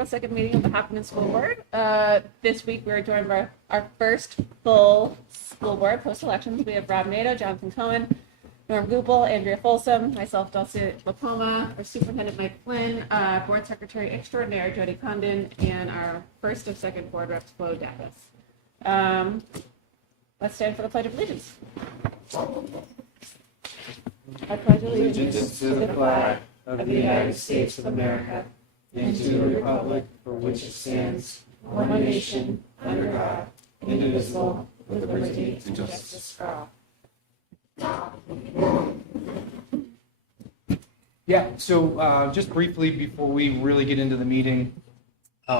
April 2nd meeting of the Hopkinton School Board. This week we are joined by our first full school board post-elections. We have Rob Nato, Jonathan Cohen, Norm Goupel, Andrea Folsom, myself, Dulcie LaPoma, our Superintendent Mike Flynn, Board Secretary Extraordinaire Jody Condon, and our first of second board reps, Flo Davis. Let's stand for the Pledge of Allegiance. I pledge allegiance to the flag of the United States of America and to the republic for which it stands, one nation, under God, indivisible, with liberty and justice for all. Yeah, so just briefly before we really get into the meeting,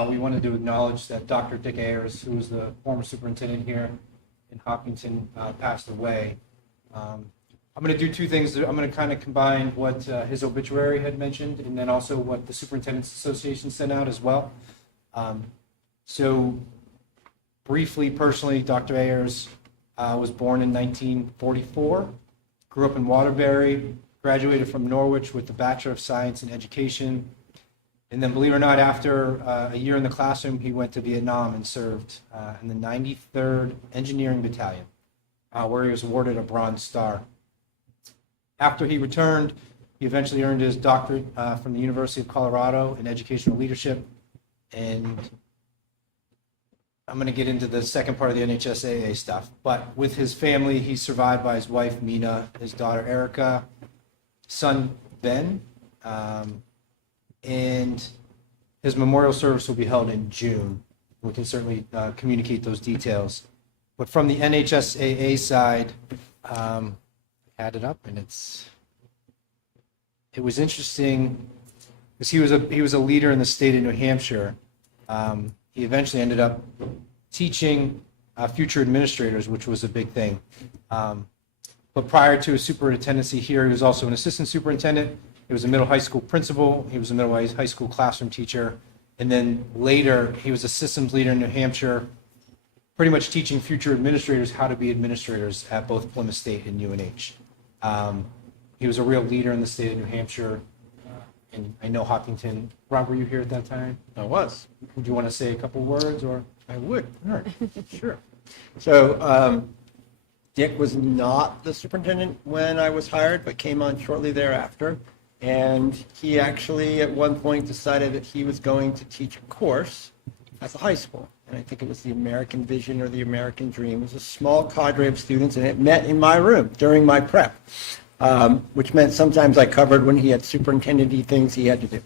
we wanted to acknowledge that Dr. Dick Ayers, who was the former superintendent here in Hopkinton, passed away. I'm going to do two things. I'm going to kind of combine what his obituary had mentioned and then also what the Superintendent's Association sent out as well. So briefly, personally, Dr. Ayers was born in 1944, grew up in Waterbury, graduated from Norwich with a Bachelor of Science in Education, and then, believe it or not, after a year in the classroom, he went to Vietnam and served in the 93rd Engineering Battalion, where he was awarded a Bronze Star. After he returned, he eventually earned his doctorate from the University of Colorado in educational leadership. And I'm going to get into the second part of the NHSAA stuff. But with his family, he's survived by his wife, Mina, his daughter, Erica, son, Ben. And his memorial service will be held in June. We can certainly communicate those details. But from the NHSAA side, add it up, and it was interesting because he was a leader in the state of New Hampshire. He eventually ended up teaching future administrators, which was a big thing. But prior to his superintendency here, he was also an assistant superintendent. He was a middle high school principal. He was a middle high school classroom teacher, and then later he was a systems leader in New Hampshire, pretty much teaching future administrators how to be administrators at both Plymouth State and UNH. He was a real leader in the state of New Hampshire, and I know Hopkinton. Rob, were you here at that time? I was. Would you want to say a couple words, or? I would. All right. Sure. So Dick was not the superintendent when I was hired, but came on shortly thereafter. And he actually at one point decided that he was going to teach a course at the high school. And I think it was the American Vision or the American Dream. It was a small cadre of students, and it met in my room during my prep, which meant sometimes I covered when he had superintendent-y things he had to do.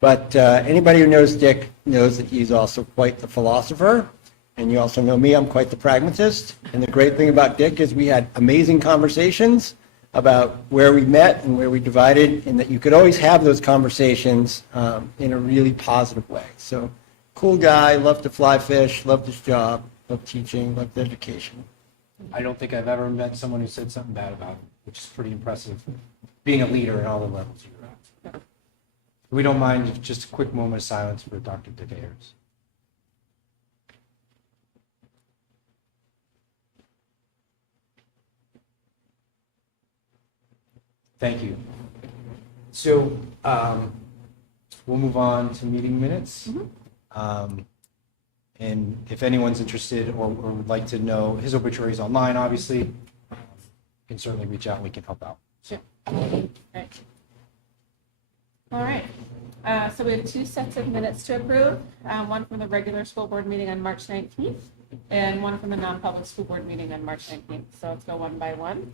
But anybody who knows Dick knows that he's also quite the philosopher. And you also know me, I'm quite the pragmatist. And the great thing about Dick is we had amazing conversations about where we met and where we divided, and that you could always have those conversations in a really positive way. So cool guy, loved to fly fish, loved his job, loved teaching, loved education. I don't think I've ever met someone who said something bad about him, which is pretty impressive, being a leader at all the levels you were at. We don't mind just a quick moment of silence for Dr. Dick Ayers. Thank you. So we'll move on to meeting minutes. And if anyone's interested or would like to know, his obituary is online, obviously. You can certainly reach out and we can help out. Sure. Right. All right. So we have two sets of minutes to approve, one from the regular school board meeting on March 19th and one from the non-public school board meeting on March 19th. So let's go one by one.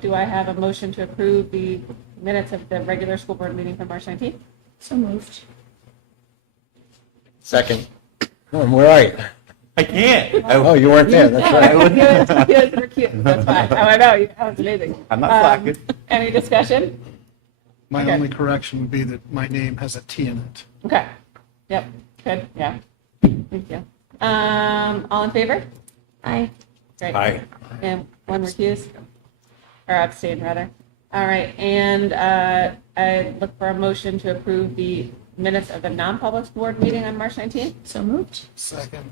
Do I have a motion to approve the minutes of the regular school board meeting from March 19th? So moved. Second. Where are you? I can't. Oh, you weren't there. That's right. You're cute. That's fine. Oh, I know. That was amazing. I'm not slacking. Any discussion? My Okay. only correction would be that my name has a T in it. Okay. Yep. Good. Yeah. Thank you. All in favor? Aye. Great. Aye. And one recuse? Or abstain, rather. All right. And I look for a motion to approve the minutes of the non-public board meeting on March 19th. So moved. Second.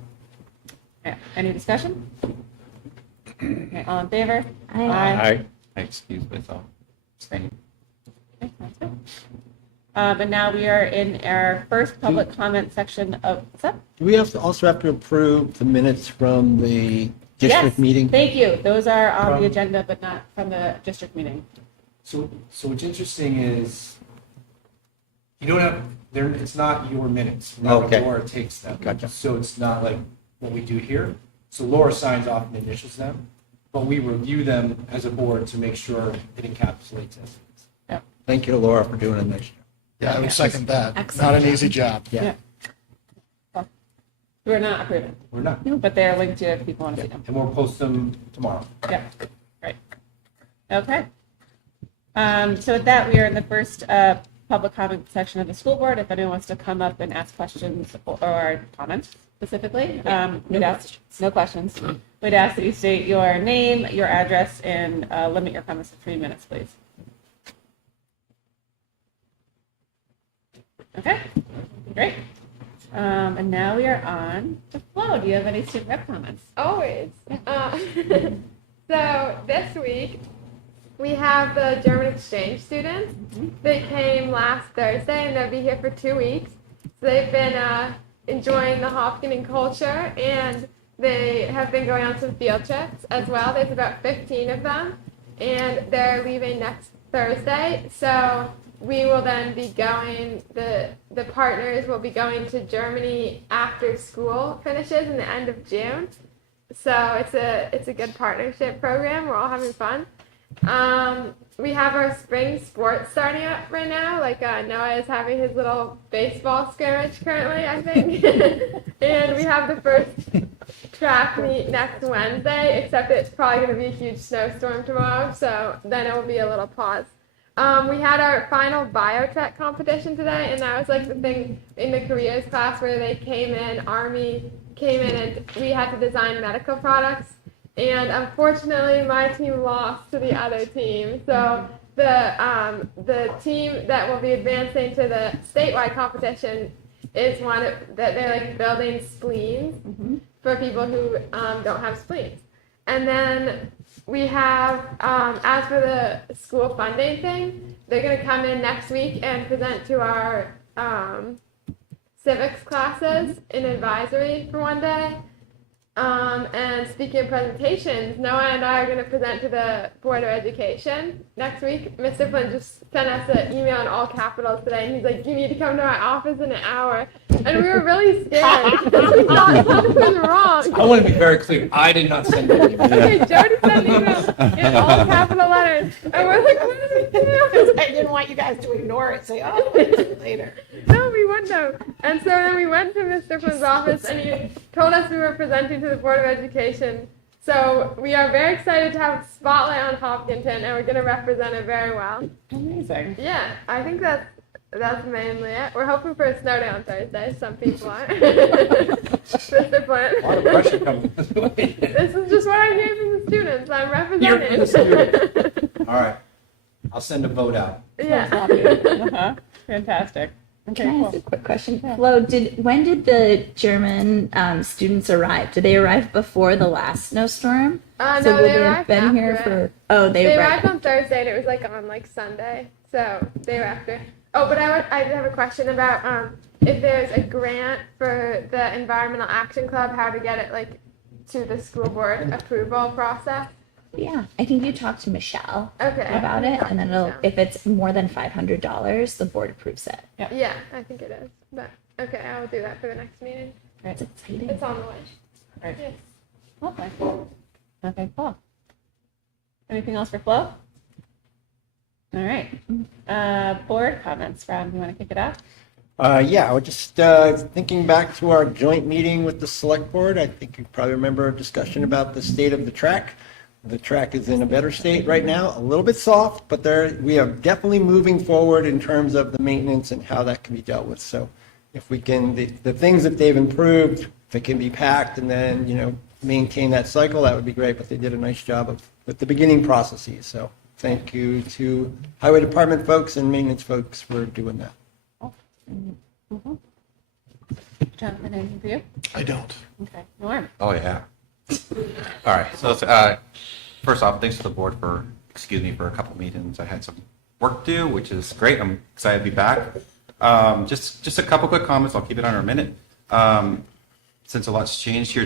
Yeah. Any discussion? Okay. All in favor? I excuse myself. Great. Okay, that's good. And now we are in our first public comment section of, what's up? Do we also have to approve the minutes from the district Yes, meeting? thank you. Those are on the From- agenda, but not from the district meeting. So what's interesting is you don't have, there, it's not your minutes. Remember, Okay. Laura takes them. Gotcha. So it's not like what we do here. So Laura signs off and initials them, but we review them as a board to make sure it encapsulates it. Thank you, Laura, for doing a nice job. Yeah, I would second that. Excellent. Not an easy job. Yeah. We're not approving, We're not. but they're linked to if people want to see them. And we'll post them tomorrow. Yeah, right. Okay. So with that, we are in the first public comment section of the school board. If anyone wants to come up and ask questions or comments specifically, no questions. We'd ask that you state your name, your address, and limit your comments to 3 minutes, please. Okay, great. And now we are on the flow. Do you have any student rep comments? Always. So this week we have the German exchange students. They came last Thursday and they'll be here for 2 weeks. So they've been enjoying the Hopkinton culture and they have been going on some field trips as well. There's about 15 of them and they're leaving next Thursday. So we will then be going, the partners will be going to Germany after school finishes in the end of June. So it's a good partnership program. We're all having fun. We have our spring sports starting up right now. Like Noah is having his little baseball scrimmage currently, I think. And we have the first track meet next Wednesday, except it's probably going to be a huge snowstorm tomorrow. So then it will be a little pause. We had our final biotech competition today, and that was like the thing in the careers class where they came in, Army came in, and we had to design medical products. And unfortunately, my team lost to the other team. So the team that will be advancing to the statewide competition is one that they're like building spleens for people who don't have spleens. And then we have, as for the school funding thing, they're going to come in next week and present to our civics classes in advisory for one day. And speaking of presentations, Noah and I are going to present to the Board of Education next week. Mr. Flynn just sent us an email in all capitals today, and he's like, you need to come to my office in an hour. And we were really scared because we thought something was wrong. I want to be very clear. I did not send that email. Okay, Jody sent an email in all capital letters, and we're like, what do we do? I didn't want you guys to ignore it, say, oh, it's later. No, we wouldn't have. And so then we went to Mr. Flynn's office, and he told us we were presenting to the Board of Education. So we are very excited to have a spotlight on Hopkinton, and we're going to represent it very well. Amazing. Yeah, I think that's mainly it. We're hoping for a snow day on Thursday. Some people aren't. Mr. A lot of Flynn. pressure coming this way. This is just what I'm hearing from the students. I'm You're from the representing. All right. I'll send a vote out. Yeah. Uh-huh. Fantastic. Okay, Can I cool. ask a quick question? Flo, when did the German students arrive? Did they arrive before the last snowstorm? No, so will they they have arrived been here after it. for? Oh, They arrived. arrived on Thursday and it was like on like Sunday, so they were after. Oh, but I did have a question about if there's a grant for the Environmental Action Club, how to get it like to the school board approval process. Yeah, I think you talked to Michelle Okay. about it, and then Yeah. if it's more than $500, the board approves it. Yeah, I think it is. But okay, I will do that for the next meeting. It's exciting. It's on the way. Right. Yes. Okay. Okay, cool. Anything else for Flo? All right. Board comments. Rob, you want to kick it off? Yeah, I was just thinking back to our joint meeting with the select board. I think you probably remember a discussion about the state of the track. The track is in a better state right now, a little bit soft, but we are definitely moving forward in terms of the maintenance and how that can be dealt with. So if we can, the things that they've improved, if it can be packed and then, maintain that cycle, that would be great. But they did a nice job with the beginning processes. So thank you to highway department folks and maintenance folks for doing that. Jonathan, anything for you? I don't. Okay. Norm? Oh, yeah. All right. So, first off, thanks to the board for, excuse me, for a couple meetings. I had some work to do, which is great. I'm excited to be back. Just a couple quick comments. I'll keep it under a minute. Since a lot's changed here,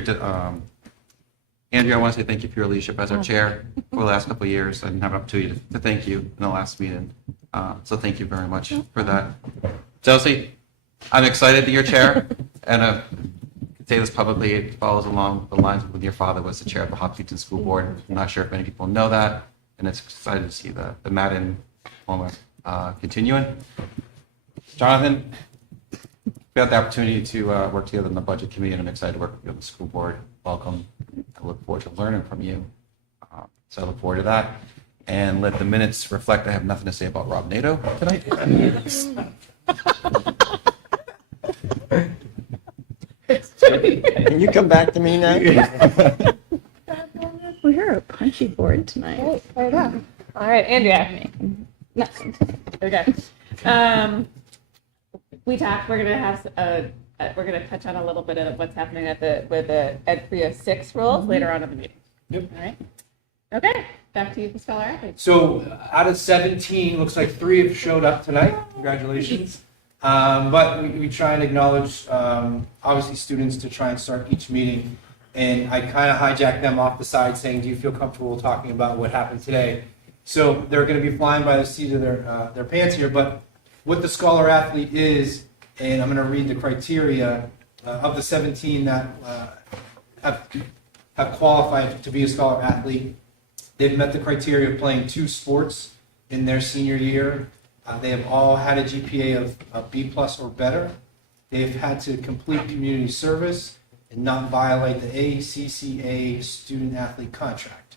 Andrea, I want to say thank you for your leadership as our chair over the last couple of years. I didn't have an opportunity to thank you in the last meeting. So thank you very much for that. Chelsea, I'm excited that you're chair, and I can say this publicly, it follows along the lines of when your father was the chair of the Hopkinton School Board. I'm not sure if many people know that, and it's excited to see the Madden moment continuing. Jonathan, we had the opportunity to work together in the budget committee, and I'm excited to work with you on the school board. Welcome. I look forward to learning from you. So I look forward to that. And let the minutes reflect I have nothing to say about Rob Nato tonight. Can you come back to me now? We're a punchy board tonight. All right, Andrea. Nothing. Okay. We talked. We're gonna have we're gonna touch on a little bit of what's happening with the Ed 306 rules later on in the meeting. Yep. All right. Okay. Back to you, Scholar Athletes. So out of 17, looks like 3 have showed up tonight. Congratulations. But we try and acknowledge, obviously, students to try and start each meeting. And I kind of hijacked them off the side saying, do you feel comfortable talking about what happened today? So they're going to be flying by the seat of their pants here. But what the Scholar Athlete is, and I'm going to read the criteria of the 17 that have qualified to be a Scholar Athlete. They've met the criteria of playing 2 sports in their senior year. They have all had a GPA of B+ or better. They've had to complete community service and not violate the ACCA student athlete contract.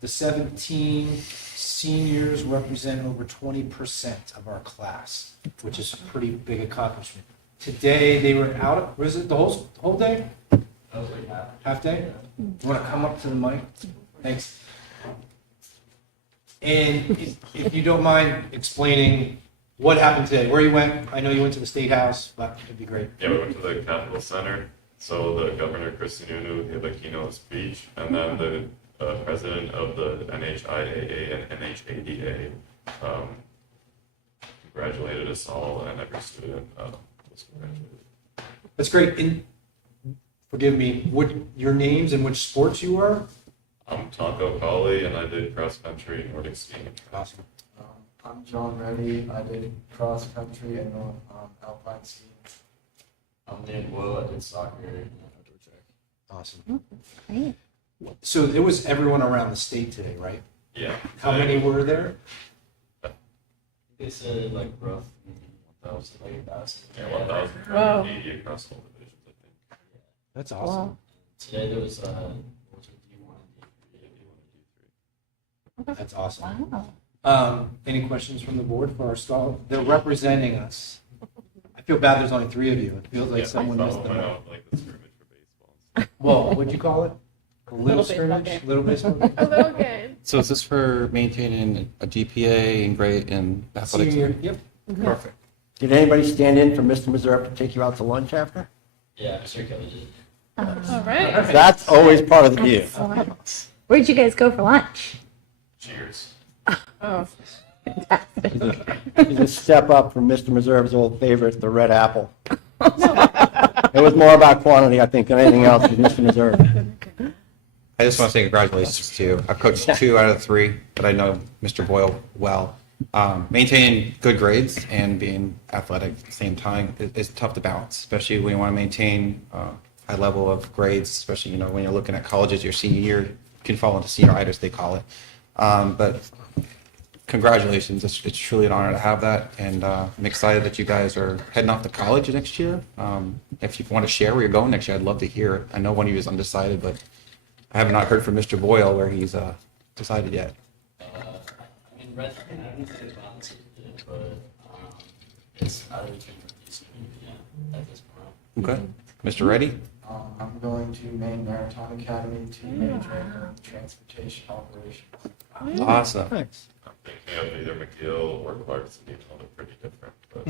The 17 seniors represent over 20% of our class, which is a pretty big accomplishment. Today they were out. Was it the whole day? Half day? You want to come up to the mic? Thanks. And if you don't mind explaining what happened today, where you went. I know you went to the State House, but it'd be great. Yeah, we went to the Capitol Center. So the Governor, Chris Sununu, gave a keynote speech, and then the president of the NHIAA and NHADA congratulated us all, and every student was congratulated. That's great. And forgive me, what your names and which sports you were? I'm Tonko Colley, and I did cross country, Nordic skiing. Awesome. I'm John Reddy. I did cross country and alpine skiing. I'm Liam Will. I did soccer and outdoor track. Awesome. Great. So there was everyone around the state today, right? Yeah. How many were there? They said like roughly 1,000, like 1,000. Yeah, 1,000. Wow. 80 across all divisions, I think. That's awesome. Today there was D1 and D3. That's awesome. Wow. Any questions from the board for our stall? They're representing us. I feel bad there's only 3 of you. It feels like Yeah, someone some missed of them them. went out like the scrimmage for baseball. Well, what'd you call it? A little baseball scrimmage? game. Little baseball game? A little game. So is this for maintaining a GPA and grade in athletics? Senior, yep. Perfect. Did anybody stand in for Mr. Meserve to take you out to lunch after? Yeah, Mr. Kelly did. All right. That's always part of the deal. Excellent. Where'd you guys go for lunch? Cheers. Oh, He's a step up from Mr. Meserve's old favorite, the Red Apple. It was more about quantity, I think, than anything else with Mr. Meserve. I just want to say congratulations to you. I've coached 2 out of 3, but I know Mr. Boyle well. Maintaining good grades and being athletic at the same time is tough to balance, especially when you want to maintain high level of grades, especially when you're looking at colleges your senior year, you can fall into senioritis, they call it. But congratulations. It's truly an honor to have that. And I'm excited that you guys are heading off to college next year. If you want to share where you're going next year, I'd love to hear it. I know one of you is undecided, but I have not heard from Mr. Boyle where he's decided yet. I mean, Red, I don't think it's balanced, but it's out of between these yeah, at this point. Okay. Mr. Reddy? I'm going to Maine Maritime Academy to major in transportation operations. Awesome. Thanks. I'm thinking of either McGill or Clarkson, even though they're pretty different. But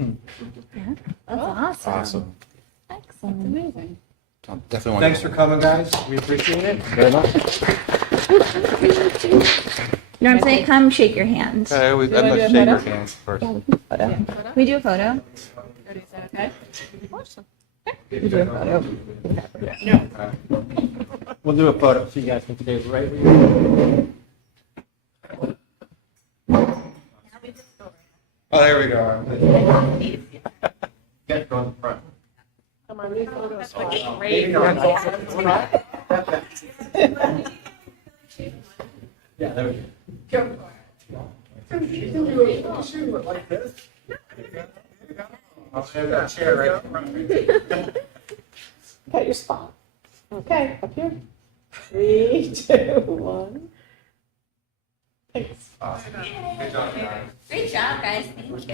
Yeah, that's awesome. Awesome. Excellent. amazing. Definitely want Thanks for coming, guys. We appreciate it. Very much. know what I'm saying? Come shake your hand. Okay, Do you I'd wanna like to do a shake your photo? hands first. Yeah, we do a photo. Yeah, photo? We do a photo. Jody, is that okay? Awesome. We do a photo. We'll do a photo so you guys can stay right where you Oh, there we go. Get go in front. Come on, these photos are- Yeah, there we go. Like this? I'll share that chair right in front of me. Got your spot. Okay, up here. 3, 2, 1. Thanks. Awesome. Good job, guys. Great job, guys. Thank you. Nice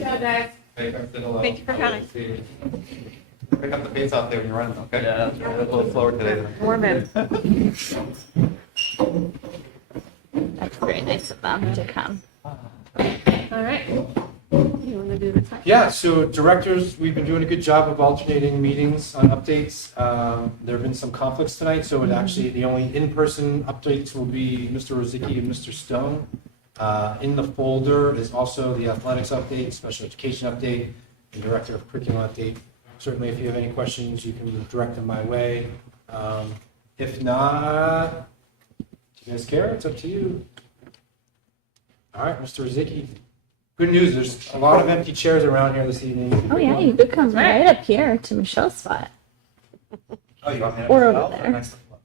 job, guys. Thank you for coming. Pick up the pace out there when you're running, okay? Yeah. A little slower today. Warm in. That's very nice of them to come. All right. You want to do the time? Yeah, so directors, we've been doing a good job of alternating meetings on updates. There have been some conflicts tonight, so it actually, the only in-person updates will be Mr. Rozicki and Mr. Stone. In the folder is also the athletics update, special education update, and director of curriculum update. Certainly, if you have any questions, you can direct them my way. If not, do you guys care? It's up to you. All right, Mr. Rozicki. Good news, there's a lot of empty chairs around here this evening. Oh yeah, you could come right up here to Michelle's spot. Oh, you want me to? Or over there. Next to Flo?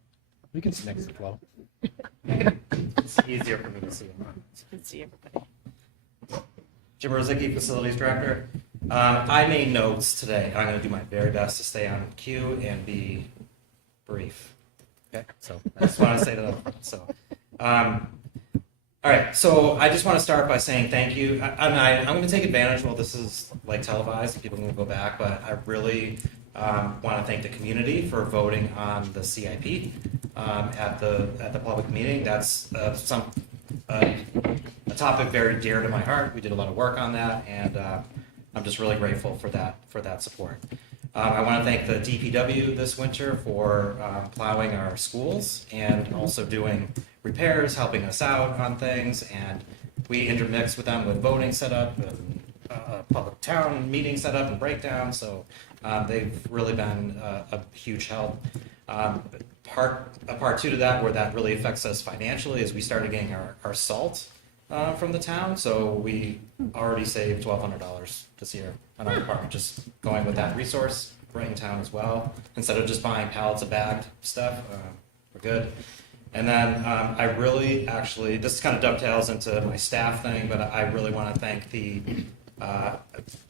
We can sit next to Flo. It's easier for me to see them. You can see everybody. Jim Rozicki, Facilities Director. I made notes today. I'm going to do my very best to stay on cue and be brief. Okay, so I just want to say that up front. So, all right, so I just want to start by saying thank you. I'm going to take advantage, well, this is like televised, people can go back, but I really want to thank the community for voting on the CIP at the public meeting. That's a topic very dear to my heart. We did a lot of work on that, and I'm just really grateful for that support. I want to thank the DPW this winter for plowing our schools and also doing repairs, helping us out on things, and we intermix with them with voting setup and public town meeting setup and breakdown. So they've really been a huge help. Part two to that, where that really affects us financially, is we started getting our salt from the town. So we already saved $1,200 this year on our department, just going with that resource right in town as well. Instead of just buying pallets of bagged stuff, we're good. And then I really, actually, this kind of dovetails into my staff thing, but I really want to thank the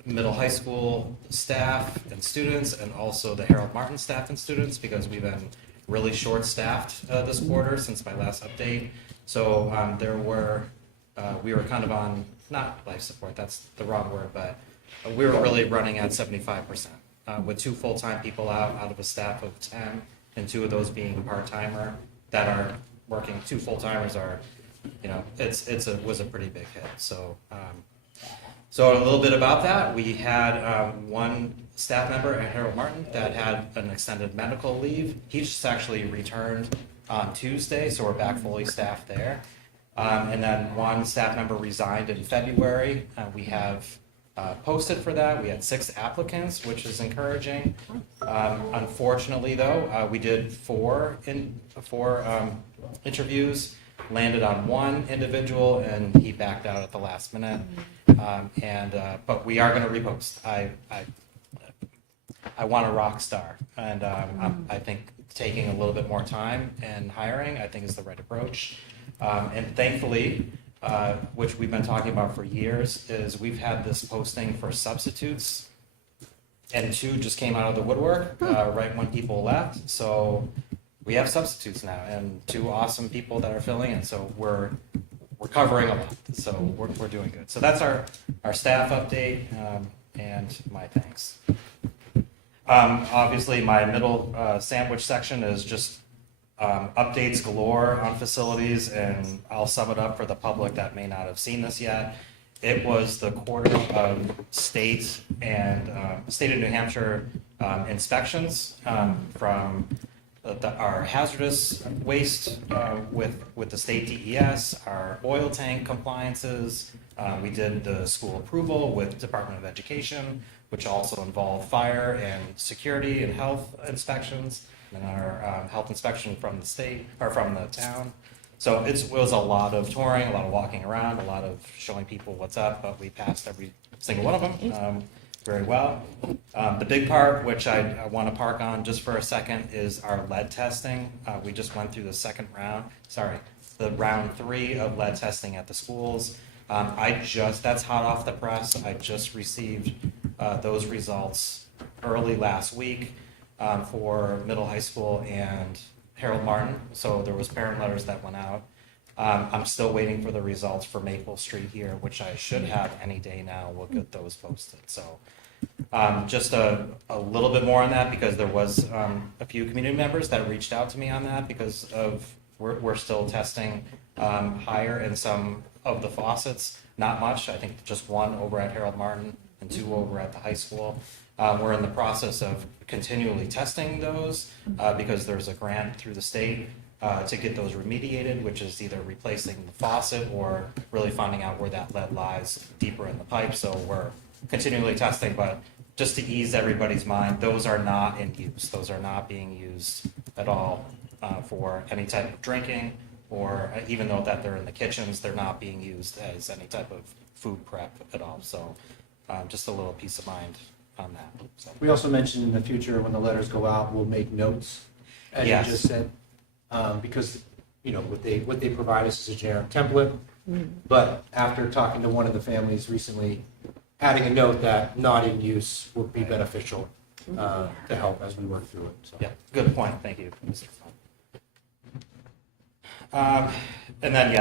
middle high school staff and students, and also the Harold Martin staff and students, because we've been really short-staffed this quarter since my last update. So we were kind of on, not life support, that's the wrong word, but we were really running at 75%, with 2 full-time people out of a staff of 10, and 2 of those being part-timer that are working. 2 full-timers are, was a pretty big hit. So, so a little bit about that. We had one staff member at Harold Martin that had an extended medical leave. He just actually returned on Tuesday, so we're back fully staffed there. And then one staff member resigned in February. We have posted for that. We had 6 applicants, which is encouraging. Unfortunately, though, we did 4 interviews, landed on 1 individual, and he backed out at the last minute. But we are going to repost. I want a rock star, and I think taking a little bit more time and hiring, I think, is the right approach. And thankfully, which we've been talking about for years, is we've had this posting for substitutes, and 2 just came out of the woodwork right when people left. So we have substitutes now, and 2 awesome people that are filling in. So we're covering a lot. So we're doing good. So that's our staff update, and my thanks. Obviously, my middle sandwich section is just updates galore on facilities, and I'll sum it up for the public that may not have seen this yet. It was the quarter of state of New Hampshire inspections from our hazardous waste with the state DES, our oil tank compliances. We did the school approval with Department of Education, which also involved fire and security and health inspections, and our health inspection from the state or from the town. So it was a lot of touring, a lot of walking around, a lot of showing people what's up, but we passed every single one of them very well. The big part, which I want to park on just for a second, is our lead testing. We just went through the round 3 of lead testing at the schools. That's hot off the press. I just received those results early last week for middle high school and Harold Martin. So there was parent letters that went out. I'm still waiting for the results for Maple Street here, which I should have any day now. We'll get those posted. So just a little bit more on that, because there was a few community members that reached out to me on that, because we're still testing higher in some of the faucets. Not much. I think just 1 over at Harold Martin and 2 over at the high school. We're in the process of continually testing those because there's a grant through the state to get those remediated, which is either replacing the faucet or really finding out where that lead lies deeper in the pipe. So we're continually testing, but just to ease everybody's mind, those are not in use. Those are not being used at all for any type of drinking, or even though that they're in the kitchens, they're not being used as any type of food prep at all. So just a little peace of mind on that. So. We also mentioned in the future, when the letters go out, we'll make notes, as Yes. you just said, because what they provide us is a generic template. But after talking to one of the families recently, adding a note that not in use would be beneficial to help as we work through it. So. Yeah, good point. Thank you, Mr. Fung. And then,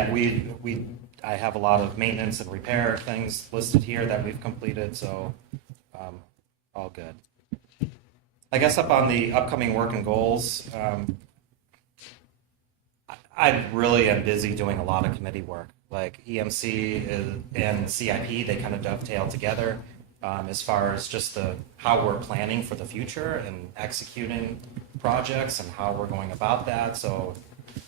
I have a lot of maintenance and repair things listed here that we've completed, so all good. I guess up on the upcoming work and goals, I really am busy doing a lot of committee work. Like EMC and CIP, they kind of dovetail together as far as just how we're planning for the future and executing projects and how we're going about that. So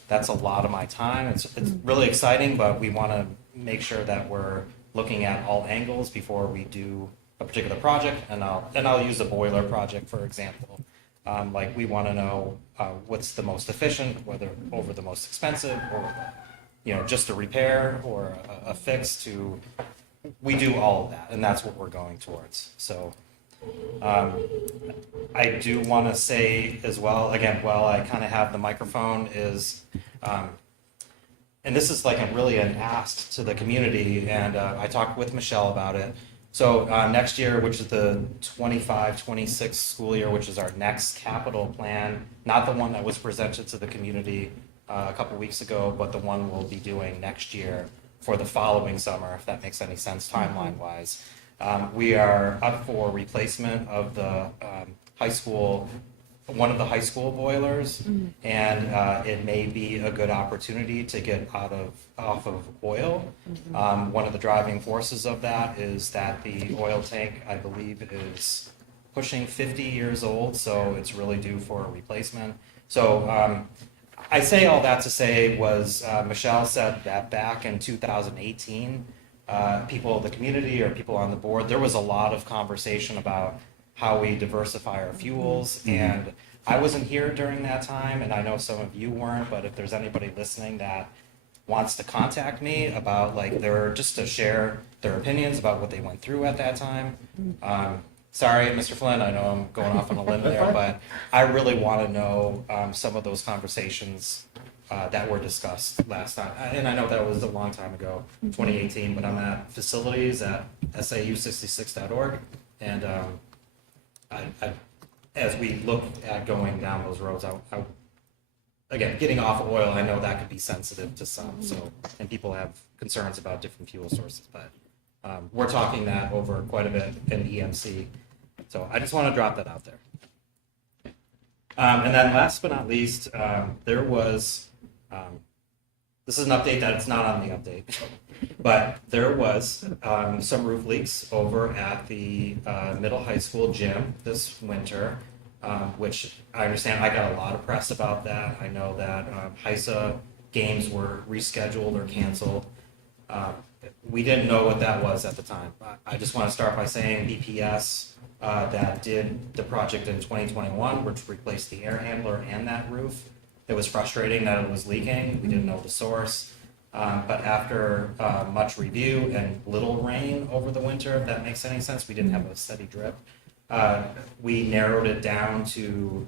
that's a lot of my time. It's really exciting, but we want to make sure that we're looking at all angles before we do a particular project. And I'll use a boiler project, for example. Like we want to know what's the most efficient, whether over the most expensive, or just a repair or a fix. We do all of that, and that's what we're going towards. So I do want to say as well, again, while I kind of have the microphone, is and this is like really an ask to the community, and I talked with Michelle about it. So next year, which is the 25-26 school year, which is our next capital plan, not the one that was presented to the community a couple weeks ago, but the one we'll be doing next year for the following summer, if that makes any sense timeline-wise. We are up for replacement of the one of the high school boilers, and it may be a good opportunity to get off of oil. One of the driving forces of that is that the oil tank, I believe, is pushing 50 years old, so it's really due for a replacement. So I say all that to say was Michelle said that back in 2018, people in the community or people on the board, there was a lot of conversation about how we diversify our fuels. And I wasn't here during that time, and I know some of you weren't, but if there's anybody listening that wants to contact me about just to share their opinions about what they went through at that time. Sorry, Mr. Flynn, I know I'm going off on a limb there, but I really want to know some of those conversations that were discussed last time. And I know that was a long time ago, 2018, but I'm at facilities at sau66.org. And as we look at going down those roads, again, getting off of oil, I know that could be sensitive to some. So, and people have concerns about different fuel sources, but we're talking that over quite a bit in EMC. So I just want to drop that out there. And then last but not least, there was, this is an update that's not on the update, but there was some roof leaks over at the middle high school gym this winter. which I understand I got a lot of press about that. I know that HISA games were rescheduled or canceled. We didn't know what that was at the time. I just want to start by saying BPS that did the project in 2021, which replaced the air handler and that roof. It was frustrating that it was leaking. We didn't know the source. But after much review and little rain over the winter, if that makes any sense, we didn't have a steady drip. We narrowed it down to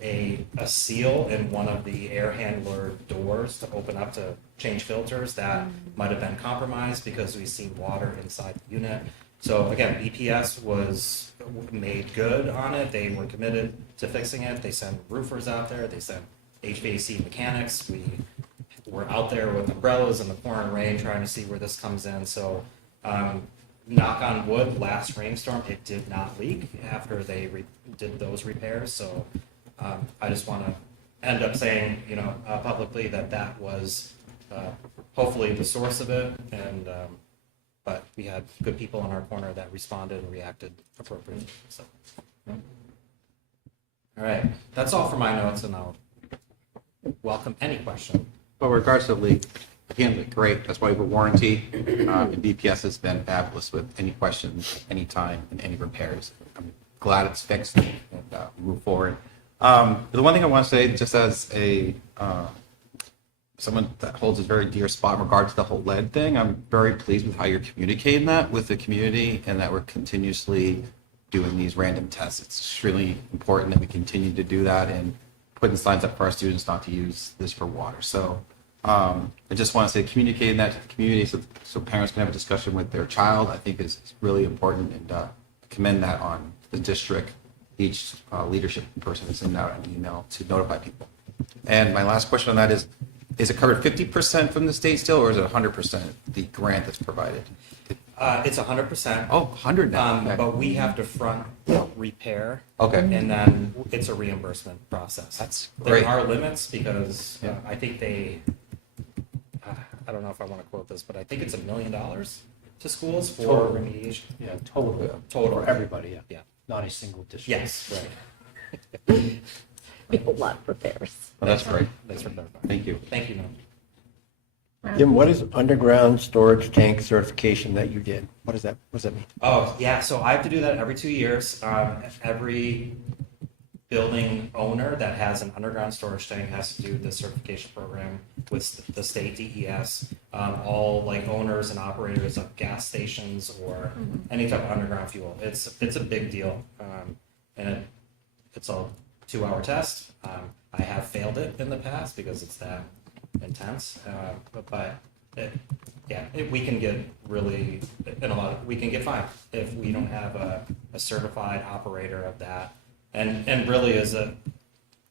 a seal in one of the air handler doors to open up to change filters that might have been compromised because we've seen water inside the unit. So again, BPS was made good on it. They were committed to fixing it. They sent roofers out there. They sent HVAC mechanics. We were out there with umbrellas in the pouring rain trying to see where this comes in. So knock on wood, last rainstorm, it did not leak after they did those repairs. So I just want to end up saying, publicly that was hopefully the source of it. And but we had good people in our corner that responded and reacted appropriately. So, all right, that's all for my notes, and I'll welcome any question. Well, regards to the leak, again, great. That's why we have a warranty. And BPS has been fabulous with any questions, anytime, and any repairs. I'm glad it's fixed and move forward. The one thing I want to say, just as a someone that holds a very dear spot in regards to the whole lead thing, I'm very pleased with how you're communicating that with the community and that we're continuously doing these random tests. It's extremely important that we continue to do that and putting signs up for our students not to use this for water. So I just want to say communicating that to the community so parents can have a discussion with their child, I think is really important, and commend that on the district. Each leadership person is sending out an email to notify people. And my last question on that is it covered 50% from the state still, or is it 100% the grant that's provided? It's 100%. Oh, 100 now. Okay. But we have to front repair. Okay. And then it's a reimbursement process. That's great. There are limits because I think I don't know if I want to quote this, but I think it's $1 million to schools for Total. remediation. Yeah, total. Total. For everybody, yeah. Yeah. Not a single district. Yes, right. We have a lot of repairs. Well, that's great. Thanks for clarifying. Thank you. Thank you, Noam. Jim, what is underground storage tank certification that you did? What does that mean? Oh, yeah, so I have to do that every 2 years. Every building owner that has an underground storage tank has to do the certification program with the state DES. All like owners and operators of gas stations or any type of underground fuel. It's a big deal. And it's a 2-hour test. I have failed it in the past because it's that intense, but we can get really we can get fined if we don't have a certified operator of that, and really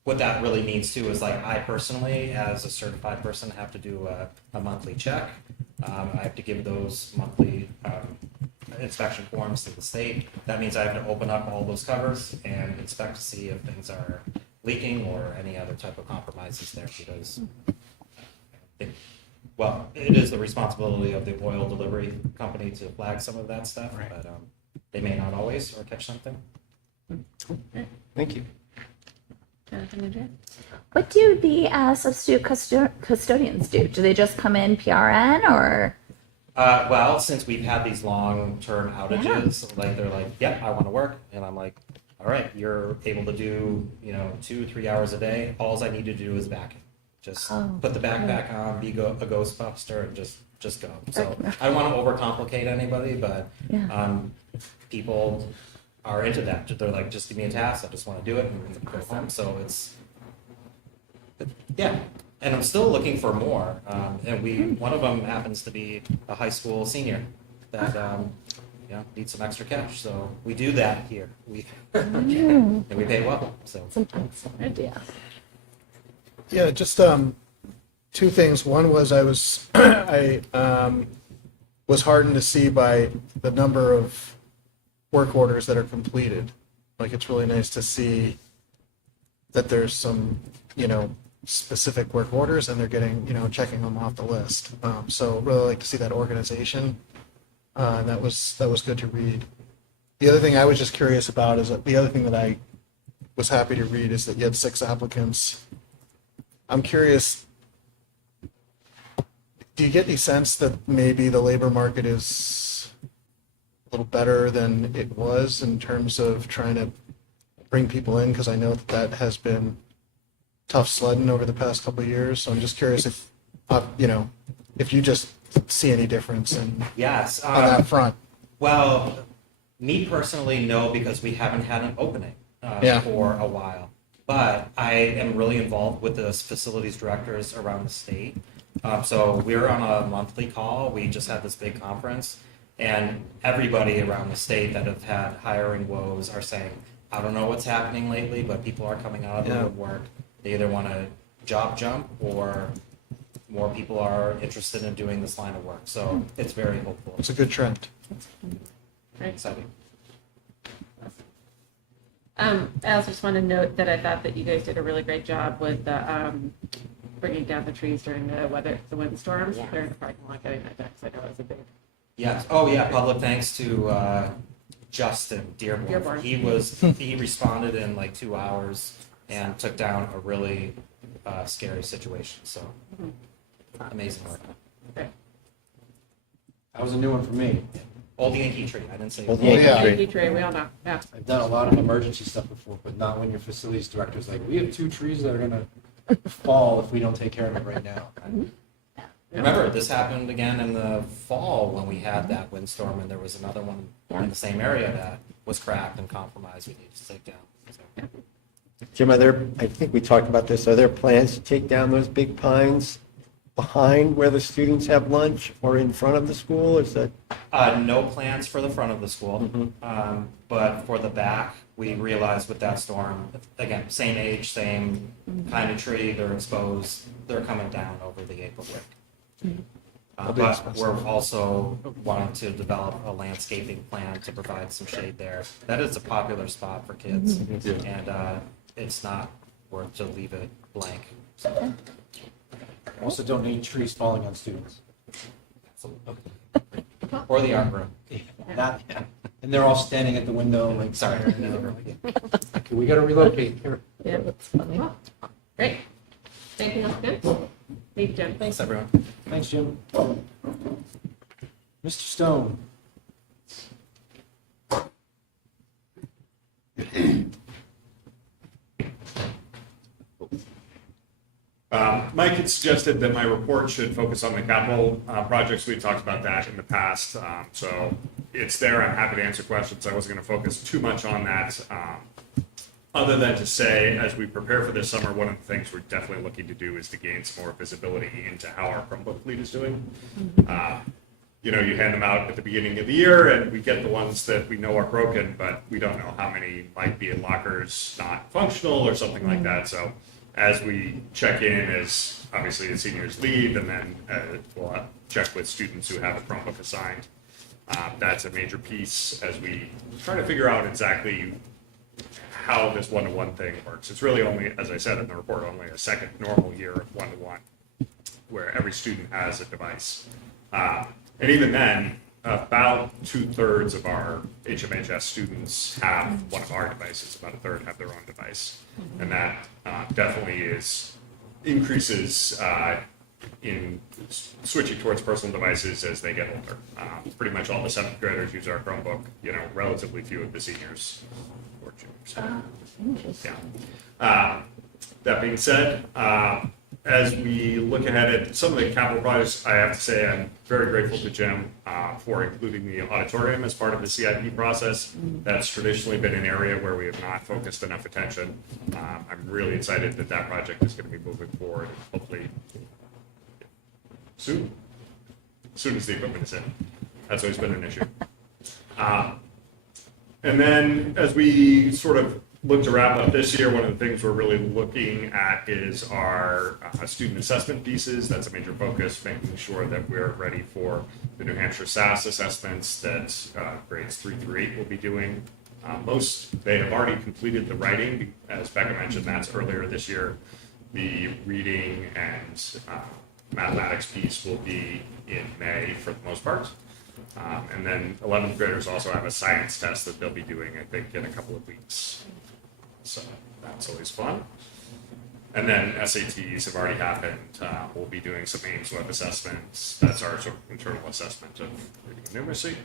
what that really means too is like I personally as a certified person have to do a monthly check. I have to give those monthly inspection forms to the state. That means I have to open up all those covers and inspect to see if things are leaking or any other type of compromises there, because it is the responsibility of the oil delivery company to flag some of that stuff, right. But they may not always or catch something. Thank you. Jonathan and Jay? What do the substitute custodians do? Do they just come in PRN or? Well, since we've had these long-term outages, like they're like, "Yep, I want to work," and I'm like, "All right, you're able to do 2-3 hours a day. All I need to do is vacuum. Just put the backpack on, be a Ghostbuster, and just go." So I don't want to overcomplicate anybody, but people are into that. They're like, "Just give me a task. I just want to do it and go home." So and I'm still looking for more. And one of them happens to be a high school senior that needs some extra cash. So we do that here. And we pay well. So Sometimes. Yeah, just two things. One was I was heartened to see by the number of work orders that are completed. Like, it's really nice to see that there's some, specific work orders and they're getting, checking them off the list. So really like to see that organization. And that was good to read. The other thing I was just curious about is that the other thing that I was happy to read is that you had 6 applicants. I'm curious, do you get any sense that maybe the labor market is a little better than it was in terms of trying to bring people in? Because I know that has been tough sledding over the past couple of years. So I'm just curious if, if you just see any difference Yes. on that front. Well, me personally, no, because we haven't had an opening for a while. But I am really involved with the facilities directors around the state. So we're on a monthly call. We just had this big conference, and everybody around the state that have had hiring woes are saying, I don't know what's happening lately, but people are coming out of the woodwork. They either want to job jump or more people are interested in doing this line of work. So it's very hopeful. It's a good trend. Very exciting. I also just want to note that I thought that you guys did a really great job with the bringing down the trees during the windstorms. Yeah. They're in the parking lot getting that done, so I know it was a big. Yes. Oh, yeah. Public thanks to Justin Dearborn. He responded in like 2 hours and took down a really scary situation. So amazing work. Okay. That was a new one for me. Old Yankee tree. I didn't say. Old Yeah, Yankee Yankee tree, we all know. Yeah. I've done a lot of emergency stuff before, but not when your facilities director's like, we have 2 trees that are gonna fall if we don't take care of it right now. Remember, this happened again in the fall when we had that windstorm, and there was another one in the same area that was cracked and compromised. We needed to take down. So. Jim, I think we talked about this, are there plans to take down those big pines behind where the students have lunch or in front of the school? Is that? No plans for the front of the school, but for the back, we realized with that storm, again, same age, same kind of tree, they're exposed, they're coming down over the April break. But we're also wanting to develop a landscaping plan to provide some shade there. That is a popular spot for kids, and it's not worth to leave it blank. So, Also don't need trees falling on students. or the art room. And they're all standing at the window like, Sorry. okay, we gotta relocate here. Yeah, that's funny. Great. Anything else good? Thank you, Jim. Thanks, everyone. Thanks, Jim. Mr. Stone. Mike had suggested that my report should focus on the capital projects. We talked about that in the past. So it's there. I'm happy to answer questions. I wasn't going to focus too much on that. Other than to say, as we prepare for this summer, one of the things we're definitely looking to do is to gain some more visibility into how our Chromebook fleet is doing. You hand them out at the beginning of the year, and we get the ones that we know are broken, but we don't know how many might be in lockers not functional or something like that. So as we check in, as obviously the seniors leave, and then we'll check with students who have a Chromebook assigned. That's a major piece as we try to figure out exactly how this one-to-one thing works. It's really only, as I said in the report, only a second normal year of one-to-one where every student has a device. And even then, about 2/3 of our HMHS students have one of our devices. About a third have their own device. And that definitely increases in switching towards personal devices as they get older. Pretty much all the 7th graders use our Chromebook, relatively few of the seniors or juniors. Yeah. That being said, as we look ahead at some of the capital projects, I have to say I'm very grateful to Jim for including the auditorium as part of the CIP process. That's traditionally been an area where we have not focused enough attention. I'm really excited that that project is going to be moving forward, hopefully soon as the equipment is in. That's always been an issue. And then as we sort of look to wrap up this year, one of the things we're really looking at is our student assessment pieces. That's a major focus, making sure that we're ready for the New Hampshire SAS assessments that grades 3 through 8 will be doing. They have already completed the writing. As Becca mentioned, that's earlier this year. The reading and mathematics piece will be in May for the most part. And then 11th graders also have a science test that they'll be doing, I think, in a couple of weeks. So that's always fun. And then SATs have already happened. We'll be doing some Ames web assessments. That's our sort of internal assessment of reading and numeracy.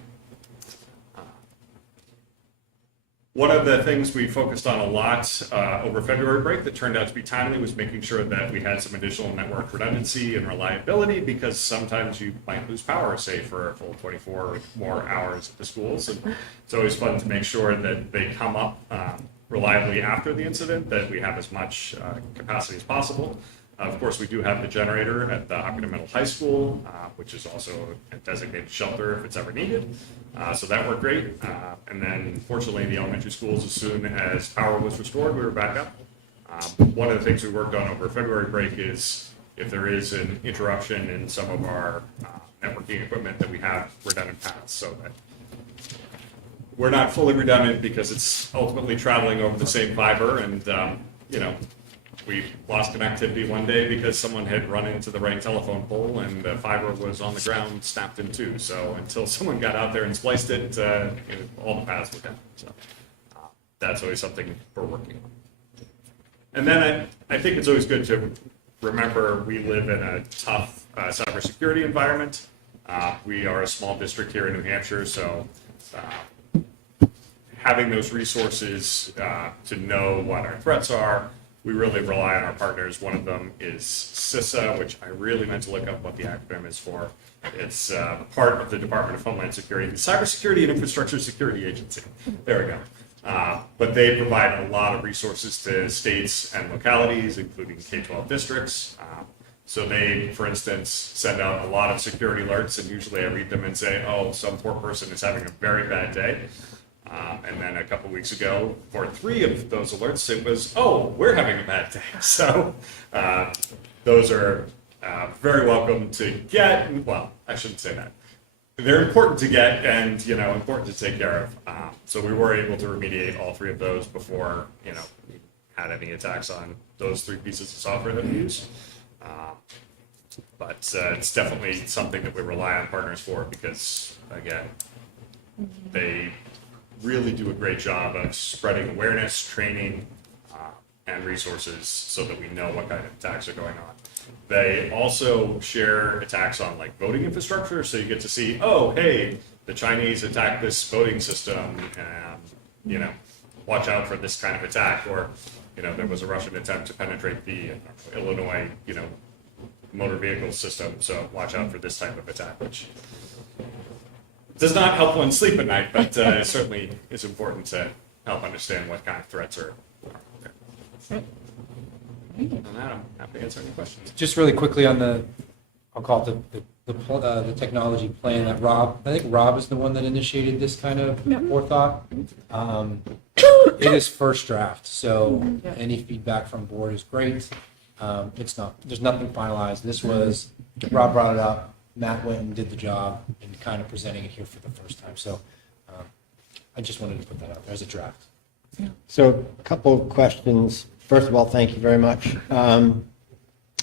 One of the things we focused on a lot over February break that turned out to be timely was making sure that we had some additional network redundancy and reliability, because sometimes you might lose power, say, for a full 24 or more hours at the schools. And it's always fun to make sure that they come up reliably after the incident, that we have as much capacity as possible. Of course, we do have the generator at the Hopkinton Middle High School, which is also a designated shelter if it's ever needed. So that worked great. And then, fortunately, the elementary schools, as soon as power was restored, we were back up. One of the things we worked on over February break is if there is an interruption in some of our networking equipment, that we have redundant paths, so that we're not fully redundant because it's ultimately traveling over the same fiber. And, we lost connectivity one day because someone had run into the right telephone pole and the fiber was on the ground, snapped in two. So until someone got out there and spliced it, all the paths were down. So that's always something we're working on. And then I think it's always good to remember we live in a tough cybersecurity environment. We are a small district here in New Hampshire, so having those resources to know what our threats are, we really rely on our partners. One of them is CISA, which I really meant to look up what the acronym is for. It's part of the Department of Homeland Security, the Cybersecurity and Infrastructure Security Agency. There we go. But they provide a lot of resources to states and localities, including K-12 districts. So they, for instance, send out a lot of security alerts, and usually I read them and say, oh, some poor person is having a very bad day. And then a couple weeks ago, for 3 of those alerts, it was, oh, we're having a bad day. So those are very welcome to get. Well, I shouldn't say that. They're important to get and, important to take care of. So we were able to remediate all 3 of those before, we had any attacks on those 3 pieces of software that we use. But it's definitely something that we rely on partners for because, again, they really do a great job of spreading awareness, training, and resources so that we know what kind of attacks are going on. They also share attacks on like voting infrastructure, so you get to see, oh, hey, the Chinese attacked this voting system, and watch out for this kind of attack, or there was a Russian attempt to penetrate the Illinois, motor vehicle system, so watch out for this type of attack, which does not help one sleep at night, but it certainly is important to help understand what kind of threats are there. On that, I'm happy to answer any questions. Just really quickly on I'll call it the technology plan that I think Rob is the one that initiated this kind of forethought. It is first draft, so any feedback from board is great. There's nothing finalized. This was, Rob brought it up, Matt went and did the job and kind of presenting it here for the first time. So I just wanted to put that out there as a draft. So a couple of questions. First of all, thank you very much.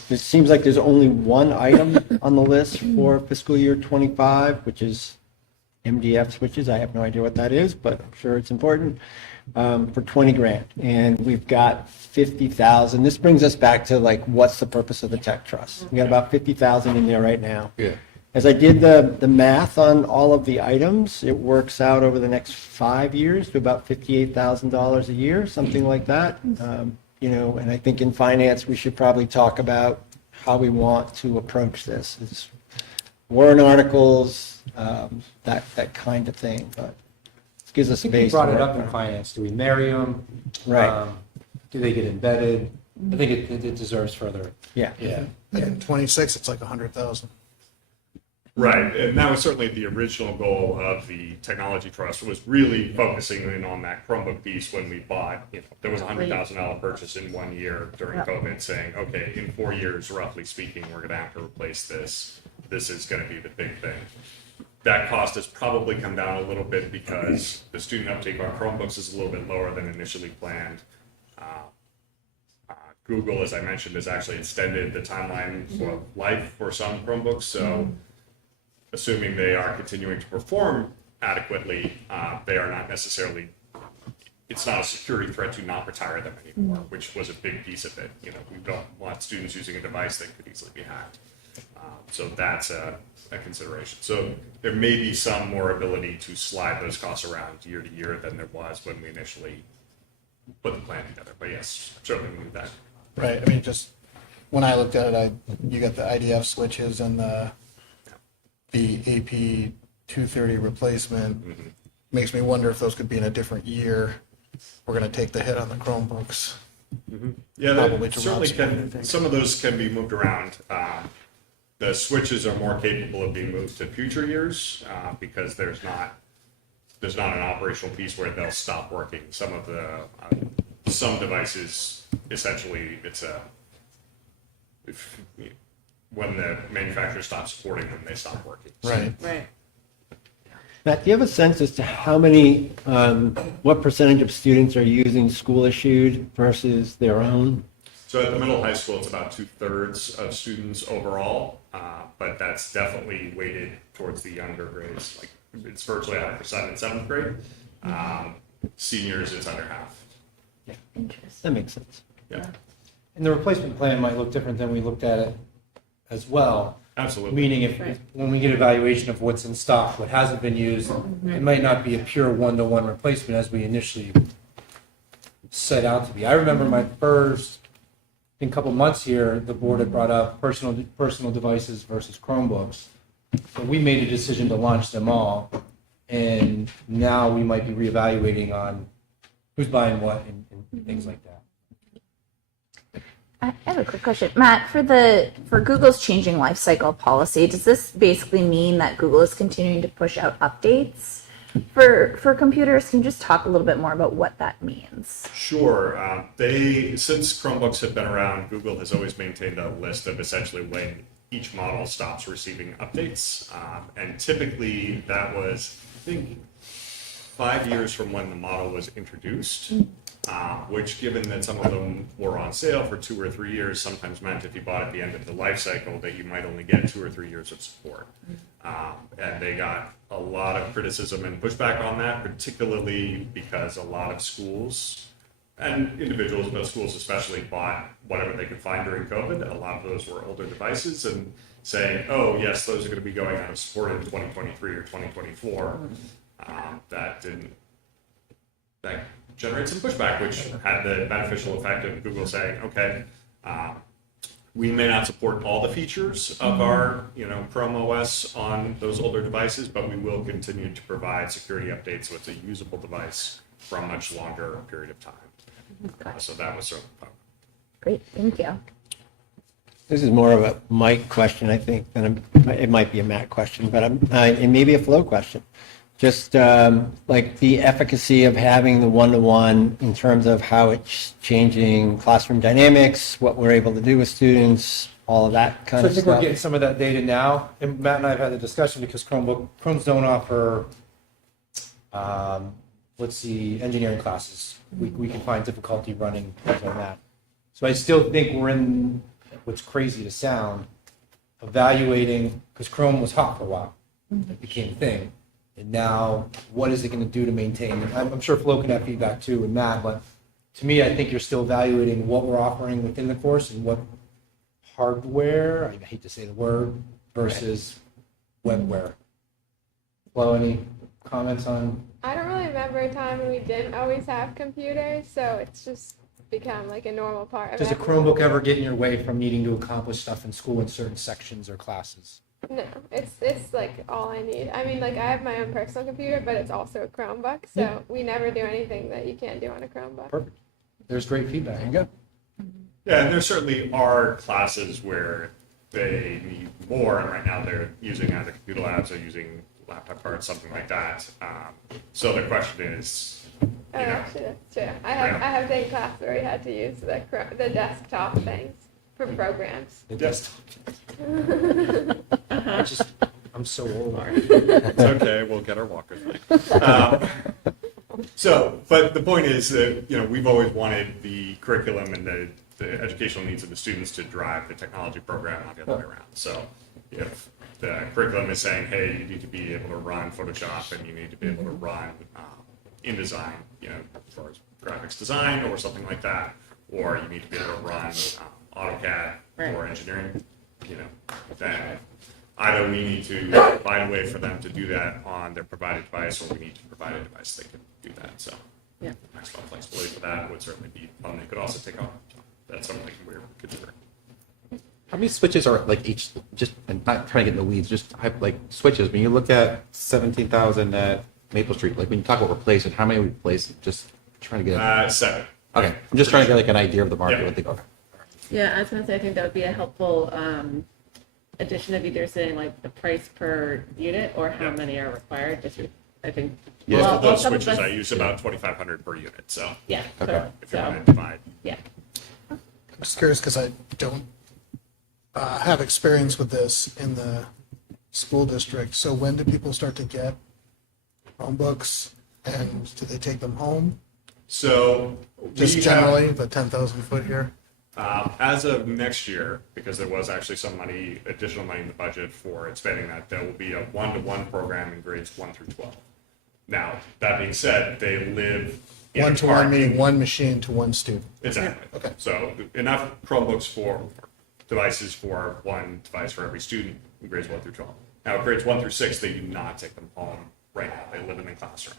It seems like there's only one item on the list for fiscal year 25, which is MDF switches. I have no idea what that is, but I'm sure it's important, for 20 grand. And we've got 50,000. This brings us back to like, what's the purpose of the tech trust? We got about 50,000 in there right now. Yeah. As I did the math on all of the items, it works out over the next 5 years to about $58,000 a year, something like that. And I think in finance, we should probably talk about how we want to approach this. It's warrant articles, that kind of thing, but it gives us I think we space. brought it up in finance. Do we marry them? Right. Do they get embedded? I think it deserves further. Yeah. Yeah. Like in 26, it's like 100,000. Right, and that was certainly the original goal of the technology trust, was really focusing in on that Chromebook piece when we bought, there was a $100,000 purchase in 1 year during COVID, saying, okay, in 4 years, roughly speaking, we're gonna have to replace this. This is gonna be the big thing. That cost has probably come down a little bit because the student uptake on Chromebooks is a little bit lower than initially planned. Google, as I mentioned, has actually extended the timeline for life for some Chromebooks, so assuming they are continuing to perform adequately, they are not necessarily it's not a security threat to not retire them anymore, which was a big piece of it. You know, we don't want students using a device that could easily be hacked. So that's a consideration. So there may be some more ability to slide those costs around year to year than there was when we initially put the plan together. But yes, certainly we need that. Right. I mean, just when I looked at it, you got the IDF switches and the AP 230 replacement. Makes me wonder if those could be in a different year. We're going to take the hit on the Chromebooks. Yeah, Probably they to certainly Rob's point, I can. think. Some of those can be moved around. The switches are more capable of being moved to future years because there's not an operational piece where they'll stop working. Some of the some devices essentially when the manufacturer stops supporting them, they stop working. So Right. Right. Matt, do you have a sense as to how many, what percentage of students are using school issued versus their own? So at the middle high school, it's about 2/3 of students overall, but that's definitely weighted towards the younger grades. Like it's virtually 100% in 7th grade. Seniors, it's under half. Interesting. That makes sense. Yeah, And the replacement plan might look different than we looked at it as well. absolutely. Meaning if when we get evaluation of what's in stock, what hasn't been used, it might not be a pure one-to-one replacement as we initially set out to be. I remember my first, I think, couple months here, the board had brought up personal devices versus Chromebooks. So we made a decision to launch them all, and now we might be reevaluating on who's buying what and things like that. I have a quick question, Matt. For Google's changing lifecycle policy, does this basically mean that Google is continuing to push out updates for computers? Can you just talk a little bit more about what that means? Sure. Since Chromebooks have been around, Google has always maintained a list of essentially when each model stops receiving updates. And typically that was, I think, 5 years from when the model was introduced, which given that some of them were on sale for 2 or 3 years, sometimes meant if you bought at the end of the life cycle that you might only get 2 or 3 years of support. And they got a lot of criticism and pushback on that, particularly because a lot of schools and individuals, but schools especially, bought whatever they could find during COVID. A lot of those were older devices and saying, oh, yes, those are going to be going out of support in 2023 or 2024. That generated some pushback, which had the beneficial effect of Google saying, okay, we may not support all the features of our Chrome OS on those older devices, but we will continue to provide security updates so it's a usable device for a much longer period of time. So that was sort of Great, thank you. This is more of a Mike question, I think, than it might be a Matt question, but it may be a Flo question. Just like the efficacy of having the one-to-one in terms of how it's changing classroom dynamics, what we're able to do with students, all of that kind So I of think we're stuff. getting some of that data now, and Matt and I have had the discussion because Chromes don't offer, engineering classes. We can find difficulty running things on that. So I still think we're in, what's crazy to sound, evaluating, because Chrome was hot for a while. It became a thing. And now, what is it going to do to maintain? And I'm sure Flo can have feedback too, and Matt, but to me, I think you're still evaluating what we're offering within the course and what hardware, I hate to say the word, versus webware. Flo, any comments on? I don't really remember a time when we didn't always have computers, so it's just become like a normal part of Does a everything. Chromebook ever get in your way from needing to accomplish stuff in school in certain sections or classes? No, it's like all I need. I mean, like I have my own personal computer, but it's also a Chromebook, so we never do anything that you can't do on a Chromebook. Perfect. There's great feedback. There you go. Yeah, and there certainly are classes where they need more, and right now they're using either computer labs or using laptop cards, something like that. So the question is, Oh, actually, that's true. I have taken class where we had to use the desktop things for programs. The desktop. I'm so old. it's okay, we'll get our walkers back. But the point is that we've always wanted the curriculum and the educational needs of the students to drive the technology program, not the other way around. So if the curriculum is saying, hey, you need to be able to run Photoshop and you need to be able to run InDesign, as far as graphics design or something like that, or you need to be able to run AutoCAD for engineering, then either we need to provide a way for them to do that on their provided device, or we need to provide a device that can do that. So maximum flexibility for that would certainly be fun. They could also take on. That's something we're considering. How many switches are like each, just, and not trying to get in the weeds, just like switches, when you look at 17,000 at Maple Street, like when you talk about replacing, how many replace? Just trying to get. 7. Okay, I'm just trying to get like an idea of the market, what they go. Yeah, I was gonna say, I think that would be a helpful addition of either saying like the price per unit or how many are required. Just, I think. Most of those some of switches us- I use about 2,500 per unit. So Yeah. Okay. if you So, want to divide. yeah. I'm just curious because I don't have experience with this in the school district. So when do people start to get Chromebooks, and do they take them home? So Just we generally, the 10,000 foot here? as of next year, because there was actually some additional money in the budget for expanding that, there will be a 1-to-1 program in grades 1 through 12. Now, that being said, they live in a 1-to-1 park- meaning one machine to one student. Exactly. Okay. So enough Chromebooks for devices for one device for every student in grades 1 through 12. Now, grades 1 through 6, they do not take them home right now. They live in the classroom.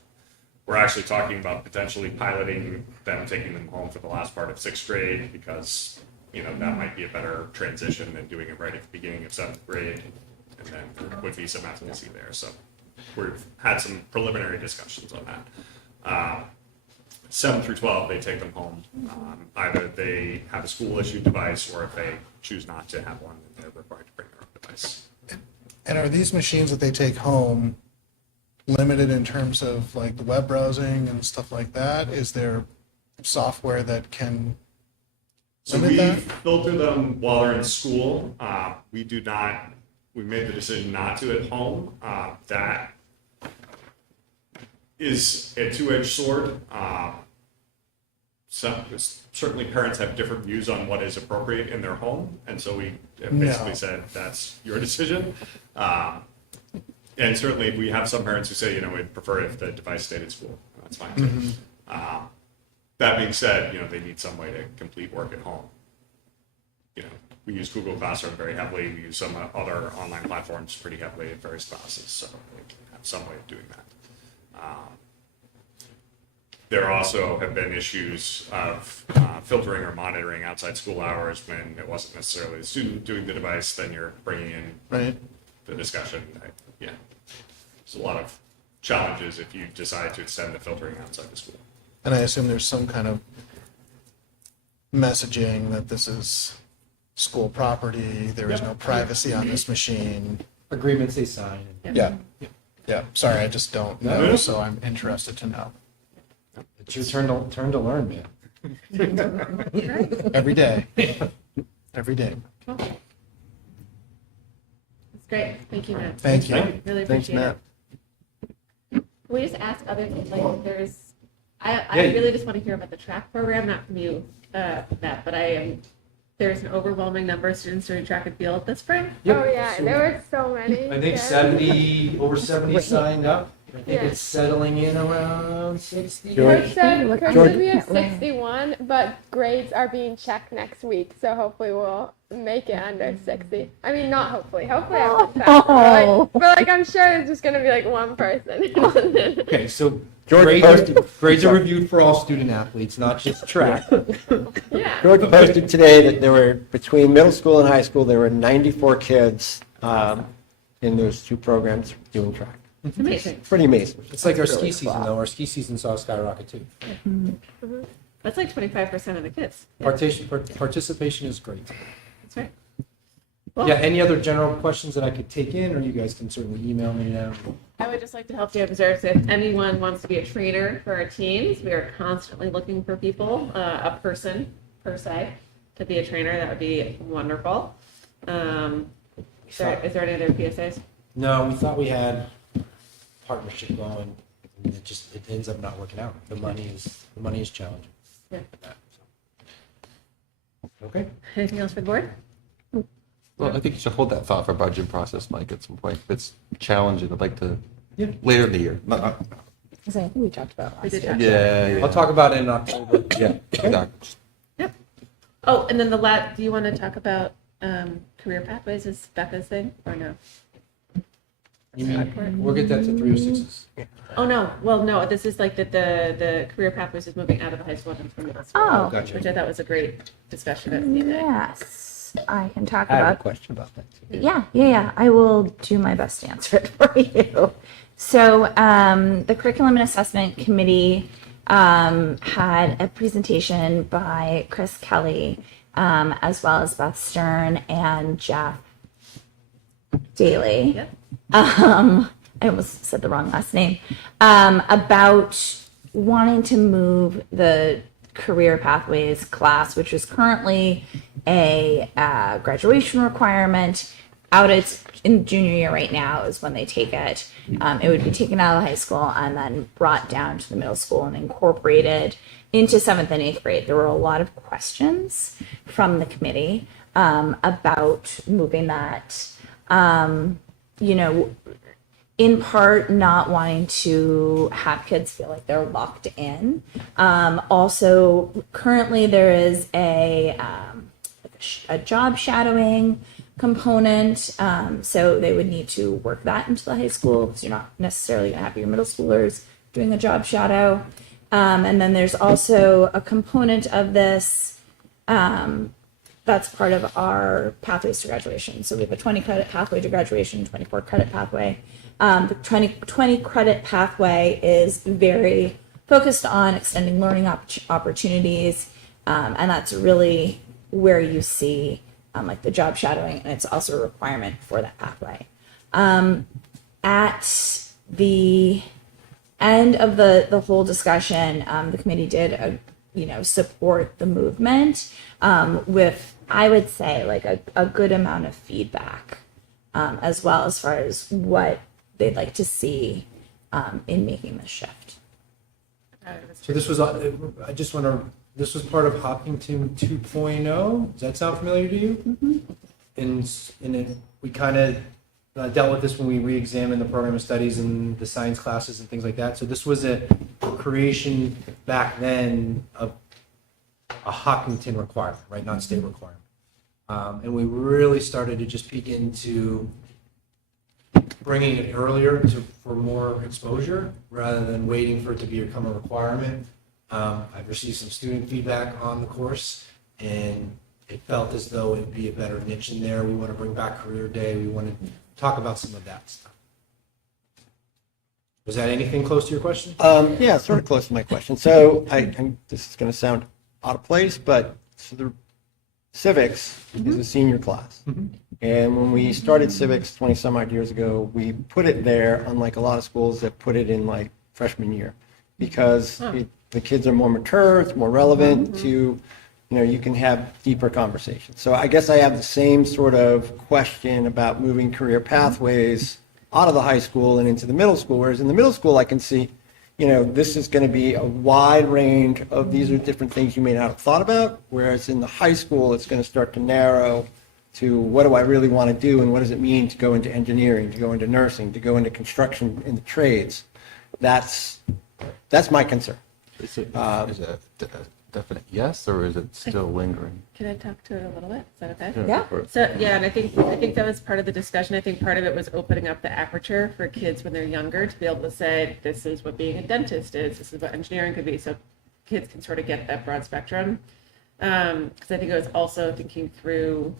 We're actually talking about potentially piloting them taking them home for the last part of 6th grade because, that might be a better transition than doing it right at the beginning of 7th grade. And then there would be some efficacy there. So we've had some preliminary discussions on that. 7 through 12, they take them home. Either they have a school issued device, or if they choose not to have one, then they're required to bring their own device. And are these machines that they take home limited in terms of like the web browsing and stuff like that? Is there software that can So limit we that? filter them while they're in school. We made the decision not to at home. That is a two-edged sword. Certainly parents have different views on what is appropriate in their home, and so we have basically No. said that's your decision. And certainly we have some parents who say, we'd prefer if the device stayed at school. That's fine too. That being said, they need some way to complete work at home. We use Google Classroom very heavily. We use some other online platforms pretty heavily in various classes, so we can have some way of doing that. There also have been issues of filtering or monitoring outside school hours when it wasn't necessarily the student doing the device. Then you're bringing in Right. the discussion. Yeah, there's a lot of challenges if you decide to extend the filtering outside the school. And I assume there's some kind of messaging that this is school property, there is no privacy on this machine. Agreements they sign. Yeah. Yeah, sorry, I just don't know, No. so I'm interested to know. It's your turn to learn, man. Every day. Every day. That's great. Thank you, Matt. Thank you. Really Thanks, appreciate Matt. it. Can we just ask other things, like there's, I Yeah. really just want to hear about the track program, not from you, Matt, but there's an overwhelming number of students doing track and field this spring. Oh yeah, there were so many. I think yeah. over 70 signed up. I think Yeah. it's settling in around 60. Coach said we have George- 61, but grades are being checked next week, so hopefully we'll make it under 60. I mean, not hopefully. Hopefully I have to check. Oh. But I'm sure it's just gonna be like one person. Okay, so George posted- grades are reviewed for all student athletes, not just track. Yeah. George posted today that there were, between middle school and high school, there were 94 kids in those two programs doing track. It's amazing. Pretty amazing. It's like our Really ski season, wow. though. Our ski season saw a skyrocket, too. That's like 25% of the kids. Yeah, Participation is great. that's right. Well, Yeah, any other general questions that I could take in, or you guys can certainly email me now. I would just like to help you observe, so if anyone wants to be a trainer for our teams, we are constantly looking for people, a person per se, to be a trainer. That would be wonderful. Is there any other PSAs? No, we thought we had partnership going, and it ends up not working out. The money is challenging. Yeah. Okay. Anything else for the board? Well, I think you should hold that thought for budget process, Mike, at some point. If it's challenging, I'd like to, Yeah. later in the year, not 'Cause I think we talked about We last did year. talk Yeah, I'll talk about it in October. yeah, exactly. Oh, and then do you want to talk about career pathways as Becca's thing or no? You mean, we'll get that to 306s. Oh, no. Well, no, this is like the career pathways is moving out of the high school and into the middle school. Oh. Gotcha. Which I thought was a great discussion at CNA. Yes, I can talk I have a about. question about that too. Yeah. I will do my best to answer it for you. So, the Curriculum and Assessment Committee had a presentation by Chris Kelly, as well as Beth Stern and Jeff Daly. Yep. I almost said the wrong last name. About wanting to move the career pathways class, which is currently a graduation requirement, out its in junior year right now is when they take it. It would be taken out of the high school and then brought down to the middle school and incorporated into 7th and 8th grade. There were a lot of questions from the committee about moving that. In part not wanting to have kids feel like they're locked in. Also, currently there is a job shadowing component, so they would need to work that into the high school because you're not necessarily going to have your middle schoolers doing a job shadow. And then there's also a component of this that's part of our pathways to graduation. So we have a 20 credit pathway to graduation, 24 credit pathway. The 20 credit pathway is very focused on extending learning opportunities. And that's really where you see like the job shadowing, and it's also a requirement for that pathway. At the end of the whole discussion, the committee did support the movement with, I would say, like a good amount of feedback as well as far as what they'd like to see in making this shift. So this was, I just want to, this was part of Hopkinton 2.0. Does that sound familiar to you? Mm-hmm. And we kind of dealt with this when we re-examined the program of studies and the science classes and things like that. So this was a creation back then of a Hopkinton requirement, right? Not state requirement. And we really started to just peek into bringing it earlier for more exposure rather than waiting for it to become a requirement. I've received some student feedback on the course, and it felt as though it'd be a better niche in there. We want to bring back Career Day. We want to talk about some of that stuff. Was that anything close to your question? Yeah, sort of close to my question. So this is going to sound out of place, but so the civics is a senior class. And when we started civics 20 some odd years ago, we put it there, unlike a lot of schools that put it in like freshman year, because the kids are more mature, it's more relevant to, you can have deeper conversations. So I guess I have the same sort of question about moving career pathways out of the high school and into the middle school, whereas in the middle school I can see, this is going to be a wide range of these are different things you may not have thought about, whereas in the high school it's going to start to narrow to what do I really want to do and what does it mean to go into engineering, to go into nursing, to go into construction in the trades. That's my concern. Is it a definite yes, or is it still lingering? Can I talk to it a little bit? Is that okay? Yeah. So yeah, and I think that was part of the discussion. I think part of it was opening up the aperture for kids when they're younger to be able to say, this is what being a dentist is, this is what engineering could be, so kids can sort of get that broad spectrum. Because I think it was also thinking through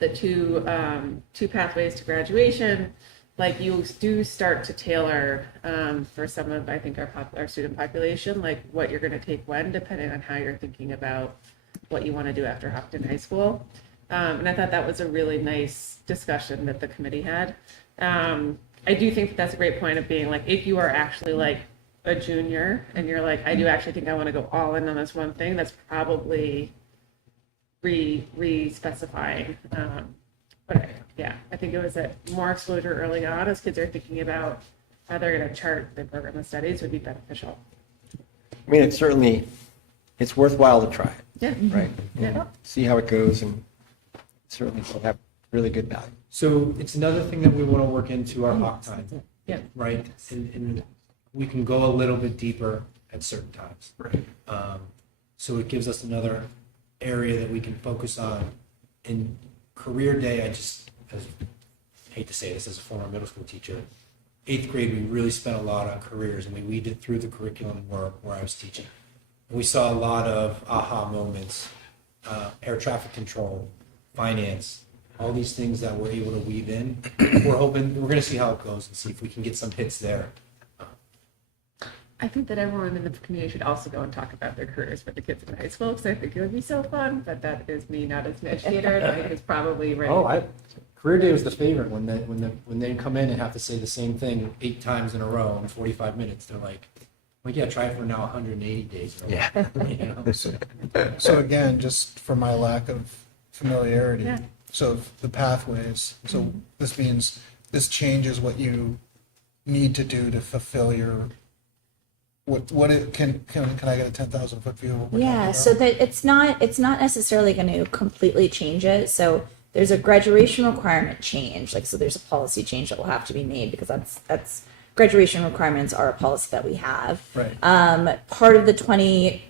the two pathways to graduation. Like you do start to tailor for some of, I think, our student population, like what you're going to take when, depending on how you're thinking about what you want to do after Hopkinton High School. And I thought that was a really nice discussion that the committee had. I do think that's a great point of being like, if you are actually like a junior and you're like, I do actually think I want to go all in on this one thing, that's probably re-specifying. But yeah, I think it was more exposure early on as kids are thinking about how they're going to chart their program of studies would be beneficial. I mean, it's worthwhile to try it. Yeah. Right? Yeah. See how it goes, and certainly will have really good value. So it's another thing that we want to work into our Hop time. Yeah. Right? And we can go a little bit deeper at certain times. Right. So it gives us another area that we can focus on. In career day, I hate to say this as a former middle school teacher, 8th grade, we really spent a lot on careers, and we weeded through the curriculum where I was teaching. We saw a lot of aha moments, air traffic control, finance, all these things that we're able to weave in. We're going to see how it goes and see if we can get some hits there. I think that everyone in the community should also go and talk about their careers for the kids in high school, because I think it would be so fun. But that is me, not as an educator. Mike is probably right. Career day was the favorite when they come in and have to say the same thing 8 times in a row in 45 minutes. They're like, well, yeah, try it for now 180 days. In a row. You know? So again, just for my lack of familiarity, Yeah. so the pathways, so this means this changes what you need to do to fulfill your, can I get a 10,000 foot view of what we're talking Yeah, about? so that it's not necessarily going to completely change it. So there's a graduation requirement change. Like, so there's a policy change that will have to be made, because that's graduation requirements are a policy that we have. Right. Part of the 20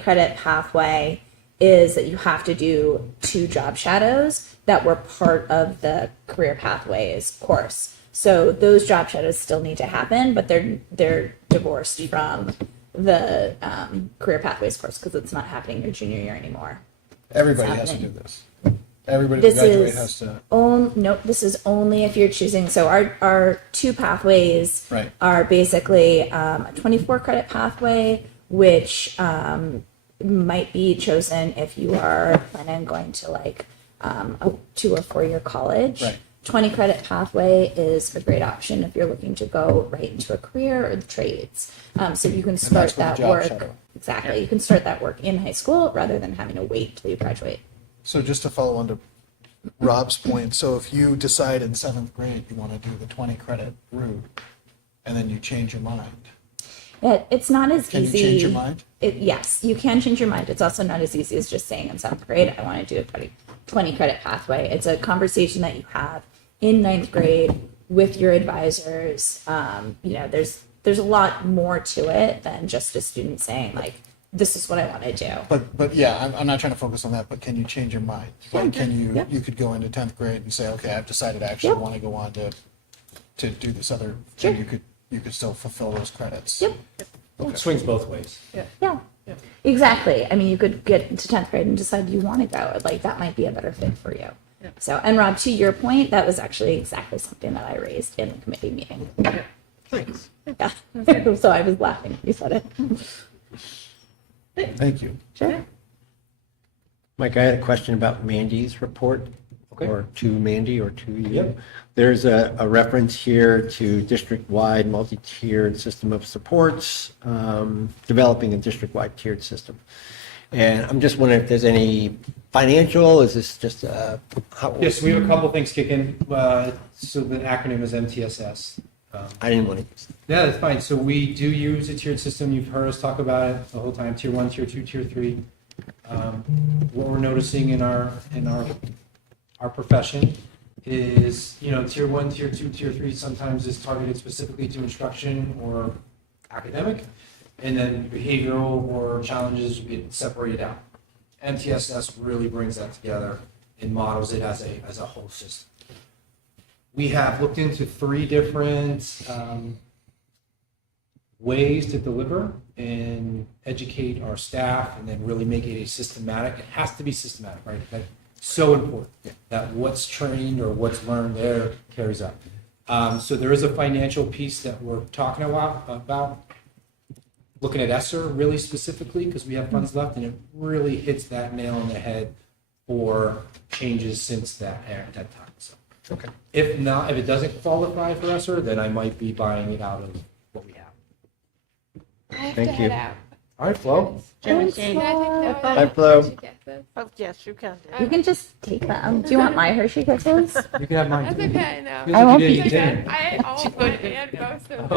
credit pathway is that you have to do 2 job shadows that were part of the career pathways course. So those job shadows still need to happen, but they're divorced from the career pathways course, because it's not happening your junior year anymore. Everybody It's has to do happening. this. Everybody This that graduates is has to. Nope, this is only if you're choosing. So our 2 pathways Right. are basically a 24 credit pathway, which might be chosen if you are planning on going to like a 2 or 4 year college. Right. 20 credit pathway is a great option if you're looking to go right into a career or the trades. So you can start that's for the that job work. shadow. Exactly. You can start that work in high school rather than having to wait till you graduate. So just to follow on to Rob's point, so if you decide in 7th grade you want to do the 20 credit route, and then you change your mind, It's not as can easy. you change your mind? Yes, you can change your mind. It's also not as easy as just saying in 7th grade, I want to do a 20 credit pathway. It's a conversation that you have in 9th grade with your advisors. There's a lot more to it than just a student saying like, this is what I want to do. But yeah, I'm not trying to focus on that, but can you change your mind? Like, can you, Yeah. you could go into 10th grade and say, okay, I've decided I actually Yep. want to go on to do this other, Sure. and you could still fulfill those credits. Yep. It swings both ways. Yeah. Exactly. I mean, you could get into 10th grade and decide you want to go. Like, that might be a better fit for you. Yeah. So, and Rob, to your point, that was actually exactly something that I raised in the committee meeting. Thanks. Yeah. So I was laughing. You said it. Thank you. Sure. Mike, I had a question about Mandy's report, Okay. or to Mandy, or to you. Yep. There's a reference here to district-wide multi-tiered system of supports, developing a district-wide tiered system. And I'm just wondering if there's any financial, is this just how? Yes, we have a couple things kicking. So the acronym is MTSS. I didn't want to use it. Yeah, that's fine. So we do use a tiered system. You've heard us talk about it the whole time. Tier 1, Tier 2, Tier 3. What we're noticing in our profession is, Tier 1, Tier 2, Tier 3 sometimes is targeted specifically to instruction or academic, and then behavioral or challenges get separated out. MTSS really brings that together and models it as a whole system. We have looked into 3 different ways to deliver and educate our staff, and then really make it a systematic. It has to be systematic, right? That's so important that what's trained or what's learned there carries up. So there is a financial piece that we're talking about looking at ESSER really specifically, because we have funds left, and it really hits that nail on the head for changes since that time. So. Okay. If not, if it doesn't qualify for ESSER, then I might be buying it out of what we have. I have Thank to you. head out. All right, Flo. German Can Jane. I take Hi, those? Flo. She gets this. Oh, yes, you can. You can just take them. Do you want my Hershey Kisses? You can have mine. That's too. okay, no. Feels I like won't you be- didn't eat dinner. I ate all of one and most of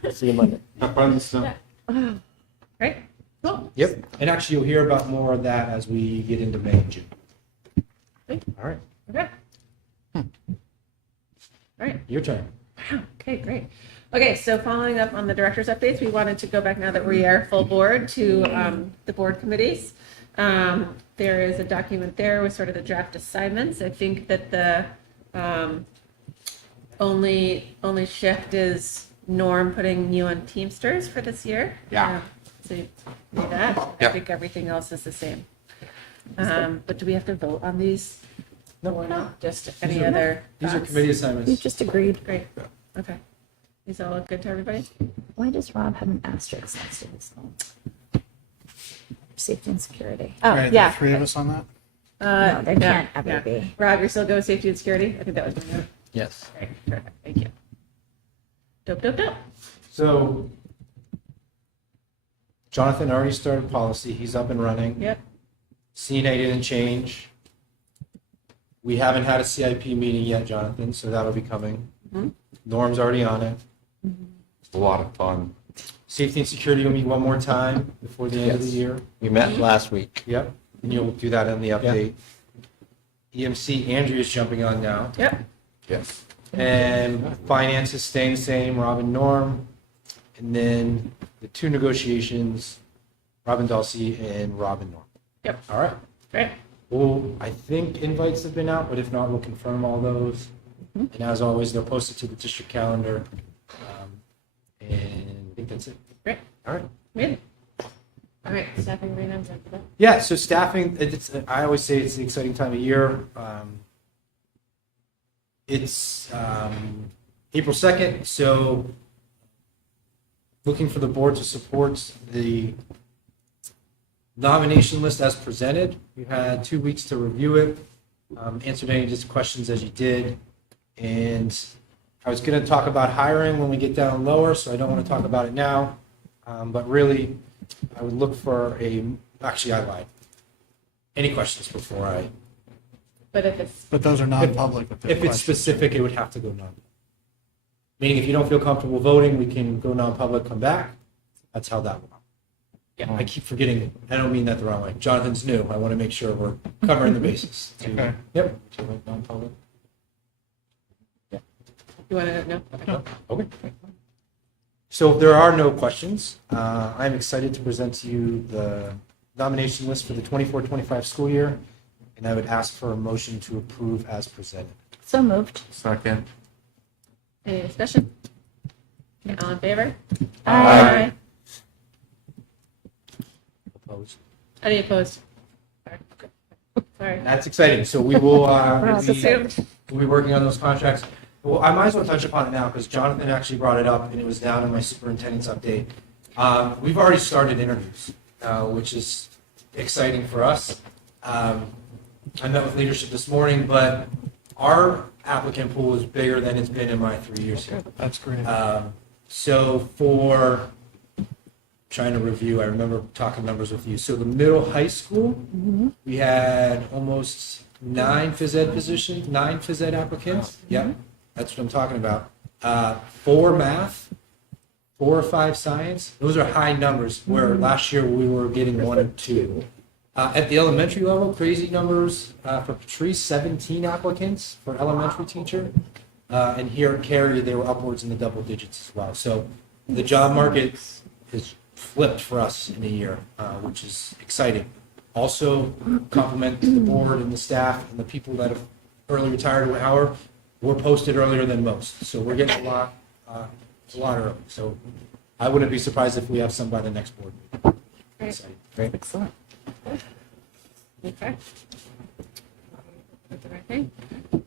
them. See you Monday. Have fun this summer. Right? Cool. Yep. And actually, you'll hear about more of that as we get into May and June. All right. Okay. All right. Your turn. Okay, great. Okay, so following up on the director's updates, we wanted to go back now that we are full board to the board committees. There is a document there with sort of the draft assignments. I think that the only shift is Norm putting you on Teamsters for this year. Yeah. So you do that. I Yeah. think everything else is the same. But do we have to vote on these? No. Or not? Just any other? These are thoughts? committee You assignments. just agreed. Great. Okay. These all look good to everybody? Why does Rob have an asterisk next to his name? Safety and security. Oh, Right, yeah. the three of us on that? No, there yeah, can't ever yeah. be. Rob, you're still going with safety and security? I think that was my note. Yes. Great, perfect, thank you. Dope. So Jonathan already started policy. He's up and running. Yep. CNA didn't change. We haven't had a CIP meeting yet, Jonathan, so that'll be coming. Mhm. Norm's already on it. It's a lot of fun. Safety and security will meet one more time before the end of the Yes. year. We met last week. Yep, and you'll do that in the update. EMC, Andrea's jumping on now. Yep. Yes. And finance is staying the same, Robin Norm. And then the two negotiations, Robin Dulcie and Robin Norm. Yep. All right. Great. Well, I think invites have been out, but if not, we'll confirm all those. Mhm. And as always, they're posted to the district calendar. And I think that's it. Great. All right. Good. All right, staffing renoms after that. Yeah, so staffing, I always say it's an exciting time of year. It's April 2nd, so looking for the board to support the nomination list as presented. You had 2 weeks to review it, answered any just questions as you did. And I was going to talk about hiring when we get down lower, so I don't want to talk about it now. But really, I would look for actually, I lied. Any questions before I, But if it's, But those are non-public. if they're if it's questions. specific, it would have to go non. Meaning if you don't feel comfortable voting, we can go non-public, come back. That's how that will. Yeah, I keep forgetting it. I don't mean that the wrong way. Jonathan's new. I want to make sure we're covering the bases. Okay. Yep. Do you like non-public? you want to know? Okay. Okay. So if there are no questions, I'm excited to present to you the nomination list for the 24-25 school year, and I would ask for a motion to approve as presented. So moved. Second. Any discussion? Okay, all in favor? Aye. Opposed? Any opposed? Sorry. That's exciting. So we will It's assumed. we'll be working on those contracts. Well, I might as well touch upon it now because Jonathan actually brought it up and it was down in my superintendent's update. We've already started interviews, which is exciting for us. I met with leadership this morning, but our applicant pool is bigger than it's been in my 3 years here. That's great. So for trying to review, I remember talking numbers with you. So the middle high school, we had almost 9 phys ed positions, 9 phys ed applicants. Yep, that's what I'm talking about. 4 math, 4 or 5 science. Those are high numbers. Where last year we were getting 1 or 2. At the elementary level, crazy numbers for Patrice, 17 applicants for elementary teacher. And here at Cary, they were upwards in the double digits as well. So the job market has flipped for us in a year, which is exciting. Also, compliment to the board and the staff and the people that have early retired or however, we're posted earlier than most. So we're getting a lot early. So I wouldn't be surprised if we have some by the next board meeting. Exciting. Great. Excellent. Okay. That's the right thing.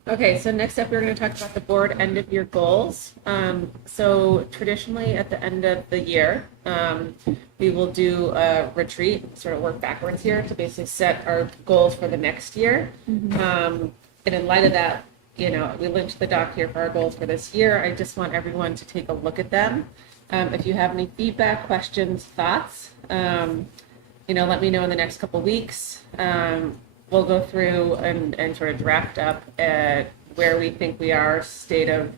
Okay, so next up, we're going to talk about the board end of year goals. So traditionally, at the end of the year, we will do a retreat, sort of work backwards here to basically set our goals for the next year. And in light of that, we linked the doc here for our goals for this year. I just want everyone to take a look at them. If you have any feedback, questions, thoughts, let me know in the next couple weeks. We'll go through and sort of draft up where we think we are, state of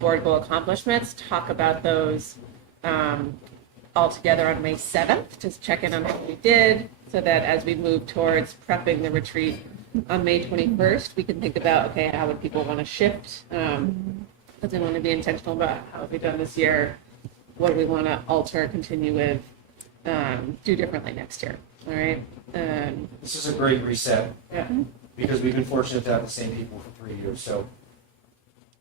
board goal accomplishments, talk about those all together on May 7th, just check in on how we did, so that as we move towards prepping the retreat on May 21st, we can think about, okay, how would people want to shift because we want to be intentional about how we've done this year, what do we want to alter, continue with, do differently next year. All right. This is a great reset Yeah. because we've been fortunate to have the same people for 3 years. So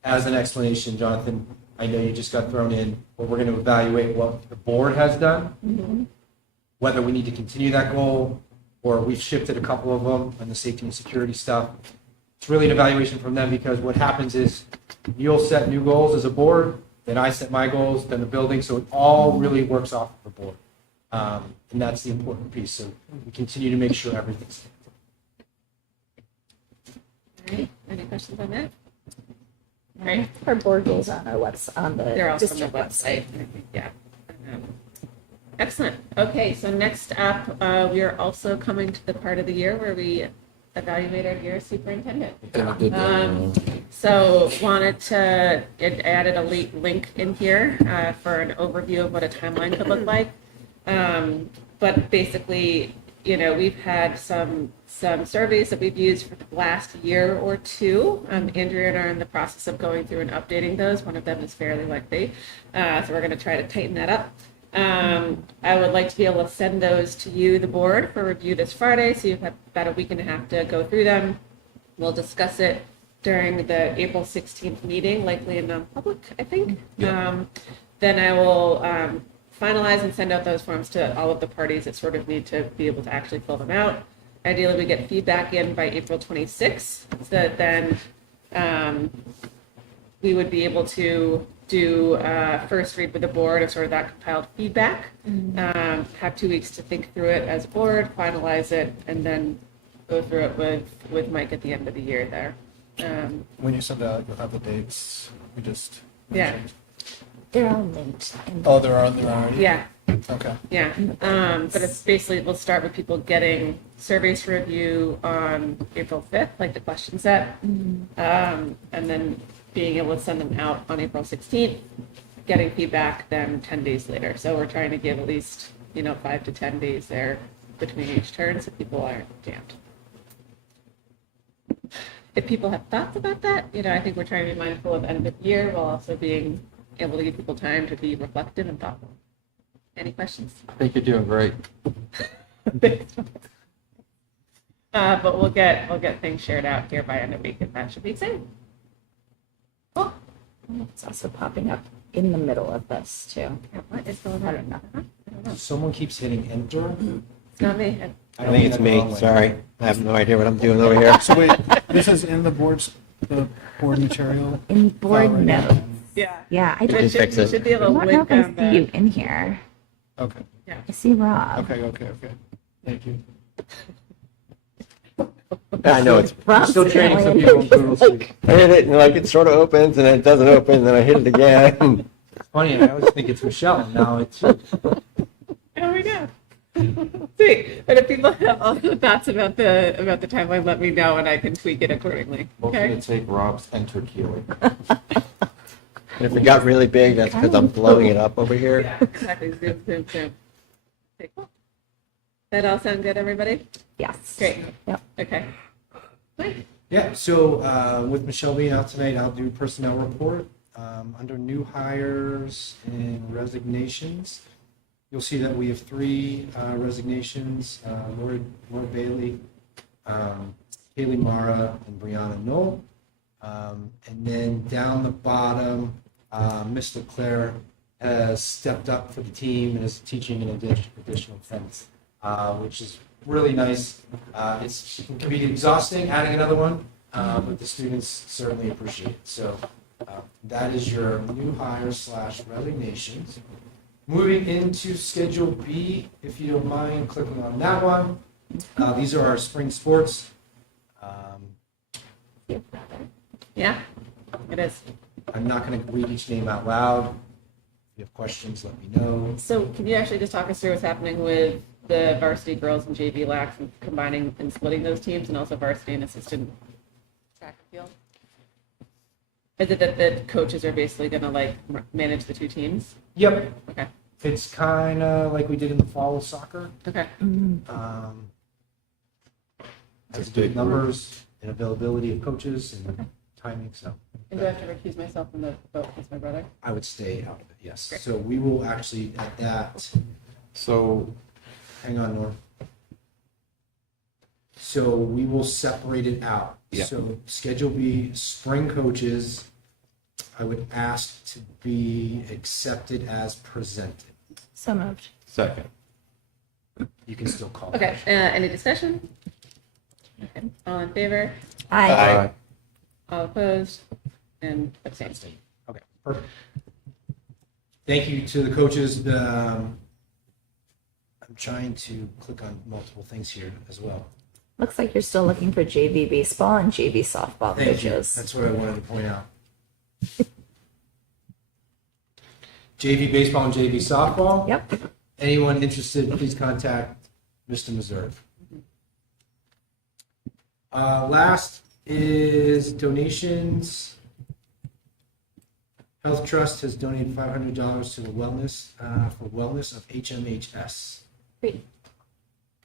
as an explanation, Jonathan, I know you just got thrown in, but we're going to evaluate what the board has done, whether we need to continue that goal, or we've shifted a couple of them on the safety and security stuff. It's really an evaluation from them because what happens is you'll set new goals as a board, then I set my goals, then the building, so it all really works off of the board. And that's the important piece. So we continue to make sure everything's. All right. Any questions on that? All right. Our board goals on our website, on the They're also on the district website. website. Yeah. Excellent. Okay, so next up, we are also coming to the part of the year where we evaluate our year superintendent. So wanted to, it added a link in here for an overview of what a timeline could look like. But basically, you know, we've had some surveys that we've used for the last year or two. Andrea and I are in the process of going through and updating those. One of them is fairly lengthy, so we're going to try to tighten that up. I would like to be able to send those to you, the board, for review this Friday. So you've had about a week and a half to go through them. We'll discuss it during the April 16th meeting, likely in non-public, I think. Yeah. Then I will finalize and send out those forms to all of the parties that sort of need to be able to actually fill them out. Ideally, we get feedback in by April 26th, so that then we would be able to do first read with the board of sort of that compiled feedback, have 2 weeks to think through it as a board, finalize it, and then go through it with Mike at the end of the year there. When you send out, you'll have the dates. We just. Yeah. They're all linked. in Oh, there are already? Yeah. Okay. Yeah, but it's basically, we'll start with people getting surveys to review on April 5th, like the question set, and then being able to send them out on April 16th, getting feedback then 10 days later. So we're trying to give at least, 5 to 10 days there between each turn so people aren't jammed. If people have thoughts about that, I think we're trying to be mindful of end of year while also being able to give people time to be reflective and thoughtful. Any questions? I think you're doing great. But we'll get things shared out here by end of week, and that should be exciting. Cool. It's also popping up in the middle of this too. Yeah, what is going I on? don't know. I don't know. Someone keeps hitting enter. It's not me. I think it's me. Sorry. I have no idea what I'm doing over here. So wait, this is in the board material? In board Oh, right. notes. Yeah. Yeah, I It don't, should, fix you it. should be I able to don't know link if I on see you the. in here. Okay. I see Rob. Okay. Thank you. I know it's. Rob's Still training some Italian. people on Google Speak. I hit it and it sort of opens and then it doesn't open and then I hit it again. It's funny, I always think it's Michelle, and now it's you. There we go. Sweet. But if people have other thoughts about the timeline, let me know and I can tweak it accordingly. We're Okay. going to take Rob's enter key. And if it got really big, that's because I'm blowing it up over here. Yeah, exactly. Zoom. Okay, cool. That all sound good, everybody? Yes. Great. Yep. Okay. Great. Yeah, so with Michelle being out tonight, I'll do personnel report. Under new hires and resignations, you'll see that we have 3 resignations, Laura Bailey, Kaylee Mara, and Brianna Knoll. And then down the bottom, Miss LeClaire has stepped up for the team and is teaching an additional fence, which is really nice. It can be exhausting adding another one, but the students certainly appreciate it. So that is your new hire / resignations. Moving into Schedule B, if you don't mind clicking on that one. These are our spring sports. Yeah, it is. I'm not going to read each name out loud. If you have questions, let me know. So can you actually just talk us through what's happening with the varsity girls and JV lax and combining and splitting those teams, and also varsity and assistant track and field? Is it that the coaches are basically going to manage the 2 teams? Yep. Okay. It's kind of like we did in the fall with soccer. Okay. Has to do with numbers and availability of coaches and timing, so And do I have to recuse myself from the vote with my brother? I would stay out of it, yes. Great. So we will actually, at that, So, hang on, Norm. So we will separate it out. Yeah. So Schedule B, spring coaches, I would ask to be accepted as presented. So moved. second. You can still call. Okay, any discussion? Okay, all in favor? Aye. All opposed? And abstained. Okay, perfect. Thank you to the coaches. I'm trying to click on multiple things here as well. Looks like you're still looking for JV baseball and JV softball Thank you. coaches. That's what I wanted to point out. JV baseball and JV softball. Yep. Anyone interested, please contact Mr. Meserve. Last is donations. Health Trust has donated $500 to the wellness, for wellness of HMHS. Great.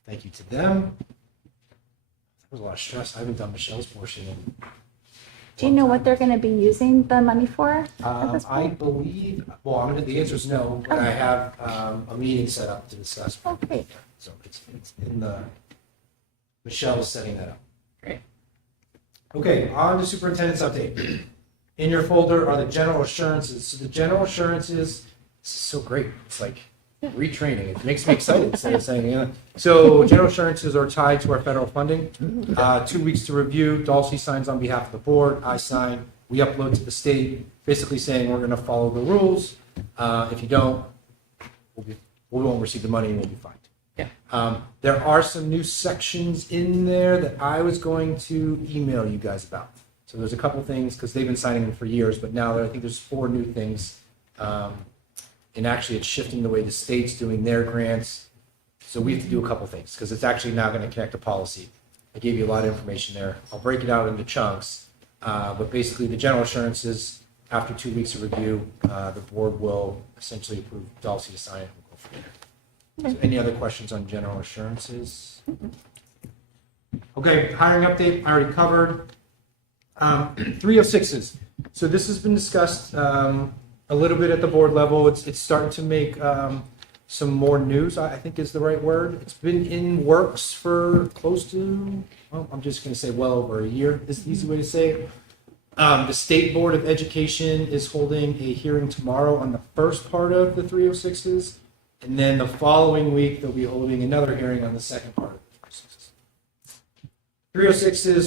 Thank you to them. There was a lot of stress. I haven't done Michelle's portion in. Do you know what they're going to be using the money for at this I point? believe, well, the answer is no, but I have a meeting set up to discuss. Oh, great. So it's in the, Michelle is setting that up. Great. Okay, on to superintendent's update. In your folder are the general assurances. So the general assurances, this is so great. It's like retraining. It makes me excited instead of saying, yeah. So general assurances are tied to our federal funding. 2 weeks to review. Dulcie signs on behalf of the board. I sign. We upload to the state, basically saying we're going to follow the rules. If you don't, we won't receive the money and we'll be fined. Yeah. There are some new sections in there that I was going to email you guys about. So there's a couple things, because they've been signing them for years, but now I think there's 4 new things. And actually it's shifting the way the state's doing their grants. So we have to do a couple things, because it's actually now going to connect to policy. I gave you a lot of information there. I'll break it out into chunks. But basically the general assurances, after 2 weeks of review, the board will essentially approve Dulcie to sign it. We'll go from there. So any other questions on general assurances? Okay, hiring update, I already covered. 306s. So this has been discussed a little bit at the board level. It's starting to make some more news, I think is the right word. It's been in works for close to, well, I'm just going to say well over a year is the easy way to say it. The State Board of Education is holding a hearing tomorrow on the first part of the 306s. And then the following week, they'll be holding another hearing on the second part of the 306s.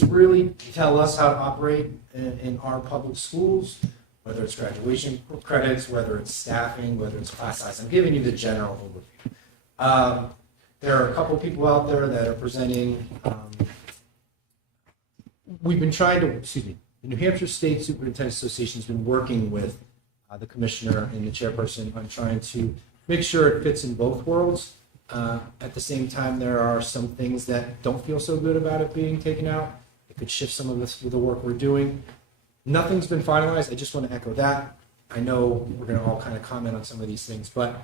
306s really tell us how to operate in our public schools, whether it's graduation credits, whether it's staffing, whether it's class size. I'm giving you the general overview. There are a couple people out there that are presenting. We've been trying to, the New Hampshire State Superintendent Association has been working with the commissioner and the chairperson on trying to make sure it fits in both worlds. At the same time, there are some things that don't feel so good about it being taken out. It could shift some of this with the work we're doing. Nothing's been finalized. I just want to echo that. I know we're going to all kind of comment on some of these things, but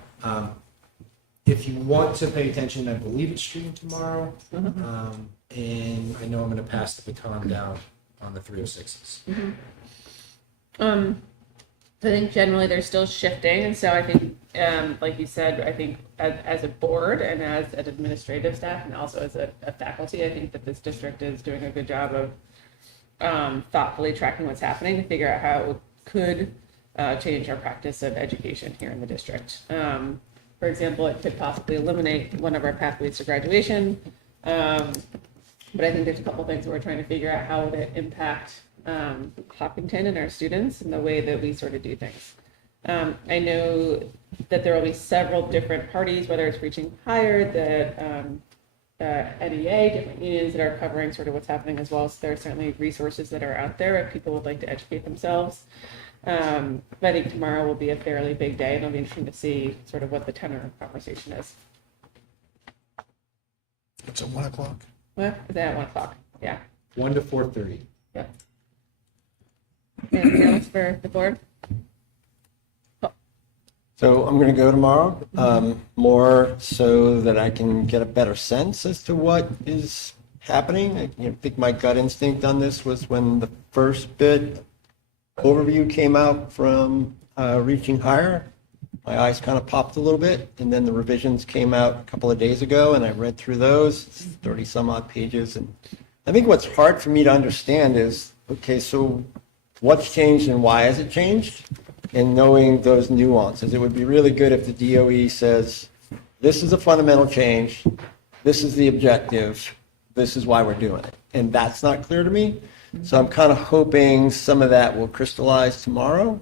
if you want to pay attention, I believe it's streamed tomorrow. And I know I'm going to pass the baton down on the 306s. I think generally they're still shifting, and so I think, like you said, I think as a board and as an administrative staff and also as a faculty, I think that this district is doing a good job of thoughtfully tracking what's happening to figure out how it could change our practice of education here in the district. For example, it could possibly eliminate one of our pathways to graduation, but I think there's a couple things that we're trying to figure out how would it impact Hopkinton and our students and the way that we sort of do things. I know that there will be several different parties, whether it's Reaching Higher, that NEA, different unions that are covering sort of what's happening as well. So there are certainly resources that are out there if people would like to educate themselves. But I think tomorrow will be a fairly big day, and it'll be interesting to see sort of what the tenor of conversation is. It's at 1 o'clock. What? Is that at 1 o'clock? Yeah. 1 to 4:30. Yep. Anything else for the board? So I'm going to go tomorrow, more so that I can get a better sense as to what is happening. I think my gut instinct on this was when the first bit overview came out from Reaching Higher, my eyes kind of popped a little bit, and then the revisions came out a couple of days ago, and I read through those. It's 30 some odd pages, and I think what's hard for me to understand is, okay, so what's changed and why has it changed? And knowing those nuances. It would be really good if the DOE says, this is a fundamental change, this is the objective, this is why we're doing it. And that's not clear to me. So I'm kind of hoping some of that will crystallize tomorrow.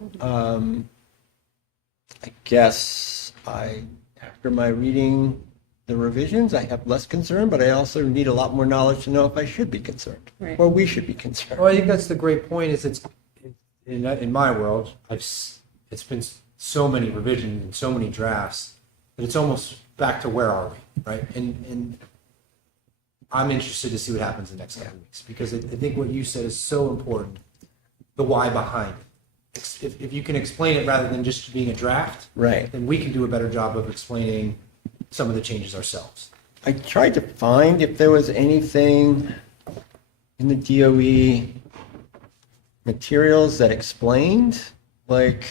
I guess after my reading the revisions, I have less concern, but I also need a lot more knowledge to know if I should be concerned, Right. or we should be concerned. Well, I think that's the great point. Is it's in my world, it's been so many revisions and so many drafts that it's almost back to where are we, right? And I'm interested to see what happens in the next couple of weeks, because I think what you said is so important. The why behind it. If you can explain it rather than just being a draft, Right. then we can do a better job of explaining some of the changes ourselves. I tried to find if there was anything in the DOE materials that explained, like,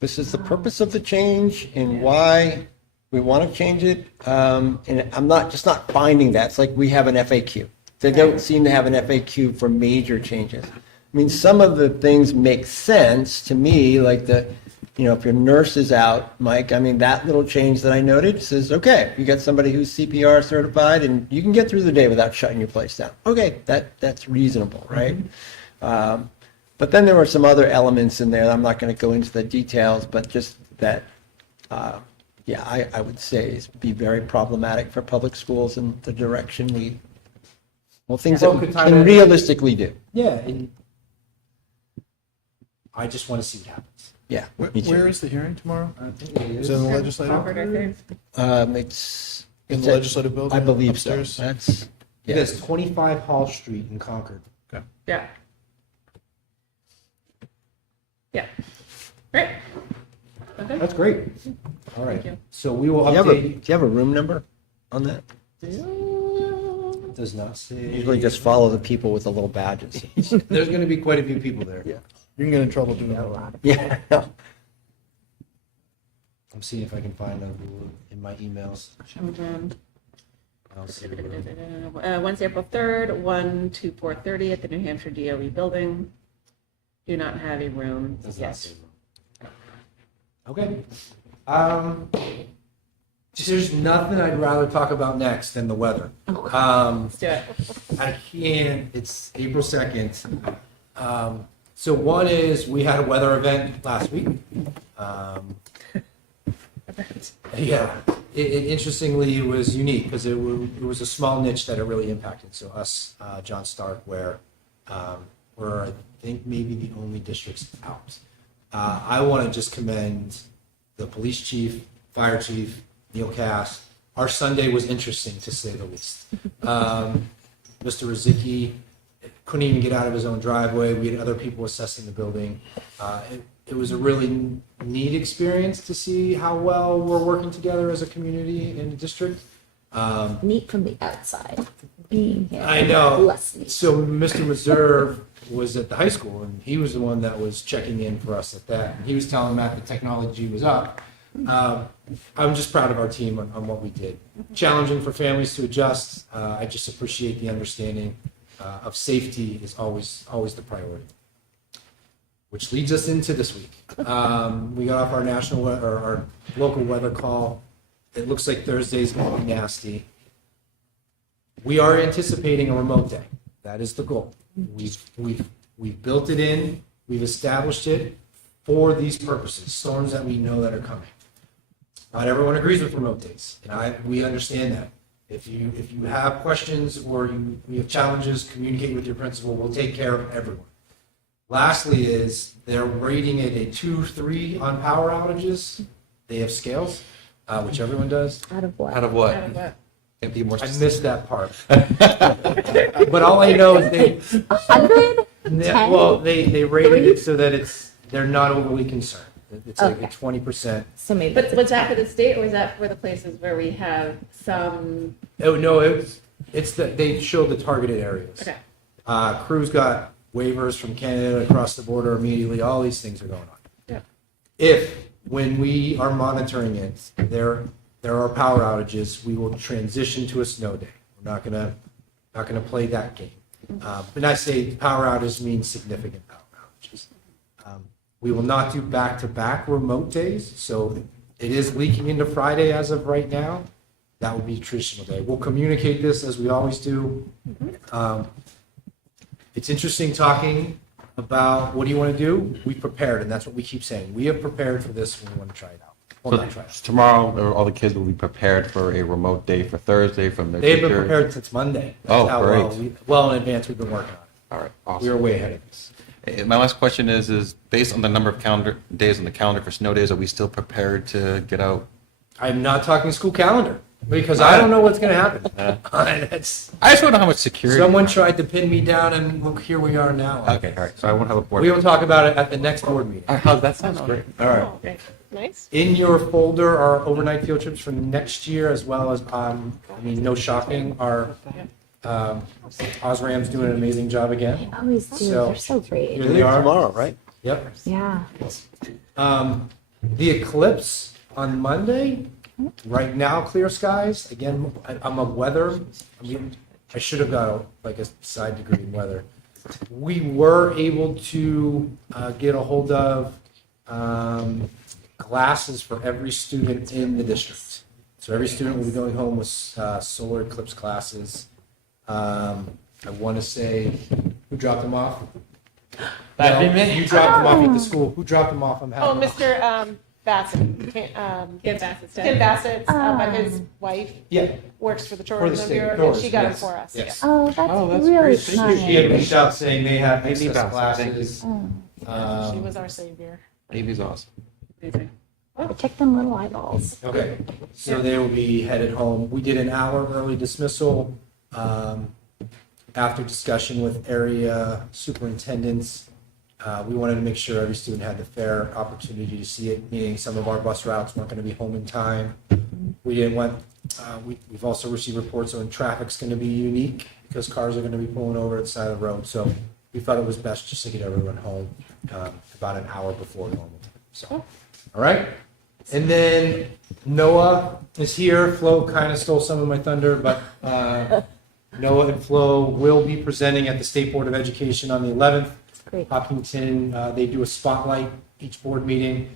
this is the purpose of the change and why we want to change it. And I'm not finding that. It's like we have an FAQ. They don't seem to have an FAQ for major changes. I mean, some of the things make sense to me, like if your nurse is out, Mike, I mean, that little change that I noted says, okay, you got somebody who's CPR certified and you can get through the day without shutting your place down. Okay, that's reasonable, right? But then there were some other elements in there. I'm not going to go into the details, but just that, I would say is be very problematic for public schools and the direction things that we can realistically do. Yeah, and I just want to see what happens. Yeah. Where is the hearing tomorrow? I think it Is it in the legislative? Concord, I think. It's In the legislative building? I believe upstairs? so. That's It is 25 Hall Street in Concord. Yeah. Yeah. Great. Okay. That's great. All right. Thank you. So we will Do you update. have a room number on that? It does not say. Usually just follow the people with the little badges. There's going to be quite a few people there. Yeah. You can get in trouble doing that. Yeah. I'm seeing if I can find it in my emails. I'll see. Wednesday, April 3rd, 1 to 4:30 at the New Hampshire DOE building. Do not have a room Does not yet. say. Okay. There's nothing I'd rather talk about next than the weather. Let's do it. I can't. It's April 2nd. So one is we had a weather event last week. Yeah. Interestingly, it was unique because it was a small niche that it really impacted. So us, John Stark, were I think maybe the only districts out. I want to just commend the police chief, fire chief, Neil Cass. Our Sunday was interesting, to say the least. Mr. Rizicki couldn't even get out of his own driveway. We had other people assessing the building. It was a really neat experience to see how well we're working together as a community in the district. Neat from the outside. Being here. I know. Less neat. So Mr. Reserve was at the high school, and he was the one that was checking in for us at that. And he was telling Matt the technology was up. I'm just proud of our team on what we did. Challenging for families to adjust. I just appreciate the understanding of safety is always the priority. Which leads us into this week. We got off our our local weather call. It looks like Thursday's going to be nasty. We are anticipating a remote day. That is the goal. We've built it in. We've established it for these purposes. Storms that we know that are coming. Not everyone agrees with remote days, and we understand that. If you have questions or you have challenges, communicate with your principal. We'll take care of everyone. Lastly is they're rating it a 2-3 on power outages. They have scales, which everyone does. Out of what? Out of what? Out of what? Can't be more I specific. missed that part. But all I know is 100? they rated it so that they're not overly concerned. It's like a 20%. So maybe. But was that for the state or was that for the places where we have some? Oh no, it was It's that they show the targeted areas. Okay. Crew's got waivers from Canada across the border immediately. All these things are going on. Yeah. If, when we are monitoring it, there are power outages, we will transition to a snow day. We're not gonna play that game. When I say power outages, means significant power outages. We will not do back-to-back remote days, so it is leaking into Friday as of right now. That would be a traditional day. We'll communicate this as we always do. It's interesting talking about what do you want to do? We prepared, and that's what we keep saying. We have prepared for this when we want to try it out. Well, not try it out. Tomorrow, all the kids will be prepared for a remote day for Thursday from their They've been teacher. prepared since Monday. Oh, That's how great. well in advance we've been working on it. All right, We awesome. were way ahead of this. My last question is based on the number of calendar days on the calendar for snow days, are we still prepared to get out? I'm not talking school calendar because I don't know what's going to happen. That's, I just want to know how much security. someone tried to pin me down, and look, here we are now. Okay, all right. So I won't have a board. We will talk about it at the next board meeting. That sounds great. All right. Oh, okay. Nice. In your folder are overnight field trips for next year, as well as, no shocking, our Osram's doing an amazing job again. They always do. So- They're so great. Here they are. Tomorrow, right? Yep. Yeah. The eclipse on Monday, right now, clear skies. Again, I'm a weather. I should have got like a side degree in weather. We were able to get a hold of glasses for every student in the district. So every student will be going home with solar eclipse glasses. I want to say, who dropped them off? That'd be me. You dropped them off at the school. Who dropped them off? I'm Oh, having. Mr. Bassett. Kim Bassett's dad. Kim Bassett, but his wife Yeah. works for the For the tourism state bureau, and tourism, she got it yes, for us. yes. Oh, that's, that's really great. Thank kind. you. She had reached out saying they have Amy excess Bassett, thank you. glasses. Oh, She was our savior. Amy's awesome. Amazing. check them little eyeballs. Okay, so they will be headed home. We did an hour early dismissal after discussion with area superintendents. We wanted to make sure every student had the fair opportunity to see it, meaning some of our bus routes weren't going to be home in time. We didn't want, we've also received reports on traffic's going to be unique because cars are going to be pulling over at the side of the road. So we thought it was best just to get everyone home about an hour before normal time. So, all right. And then Noah is here. Flo kind of stole some of my thunder, but Noah and Flo will be presenting at the State Board of Education on the 11th. Great. Hopkinton, they do a spotlight each board meeting.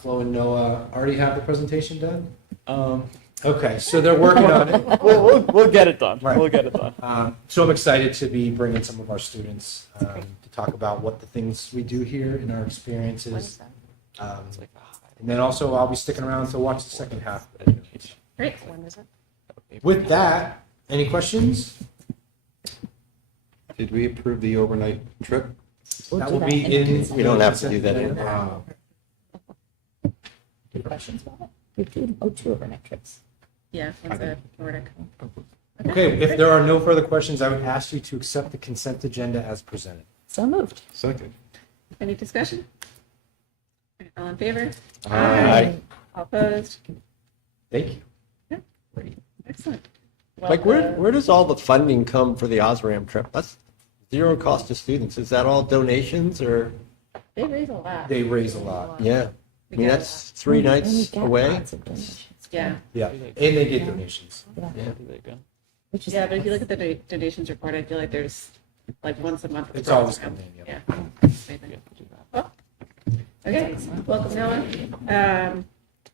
Flo and Noah already have the presentation done? Okay, so they're working on it. We'll get it done. Right. We'll get it done. So I'm excited to be bringing some of our students to talk about what the things we do here and our experiences. And then also I'll be sticking around to watch the second half. Great. When is it? With that, any questions? Did we approve the overnight trip? We'll That do will that be in. We don't have to do that in- Good questions about it. We do two overnight trips. Yeah, one's a Nordic. Okay, if there are no further questions, I would ask you to accept the consent agenda as presented. So moved. Second. Any discussion? All in favor? Aye. All opposed? Thank you. Excellent. Like, where does all the funding come for the Osram trip? That's zero cost to students. Is that all donations or? They raise a lot. They raise a lot. Yeah. I mean, that's 3 And we nights get away. lots of donations. Yeah. Yeah, and they get donations. Which is Yeah, but if you look at the donations report, I feel like there's like once a month. It's always program. coming in, Yeah. Amazing. Oh. Okay, welcome Noah.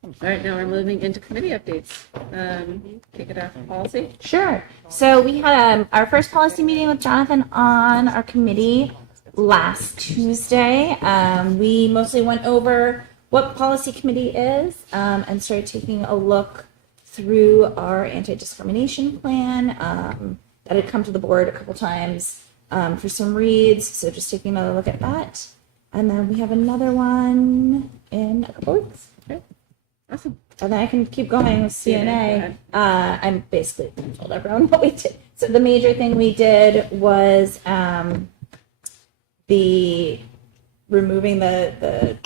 All right, now we're moving into committee updates. Kick it off policy. Sure. So we had our first policy meeting with Jonathan on our committee last Tuesday. We mostly went over what policy committee is and started taking a look through our anti-discrimination plan that had come to the board a couple times for some reads. So just taking another look at that. And then we have another one in a couple weeks. Awesome. And then I can keep going with CNA, CNA. I'm basically told everyone what we did. So the major thing we did was the removing the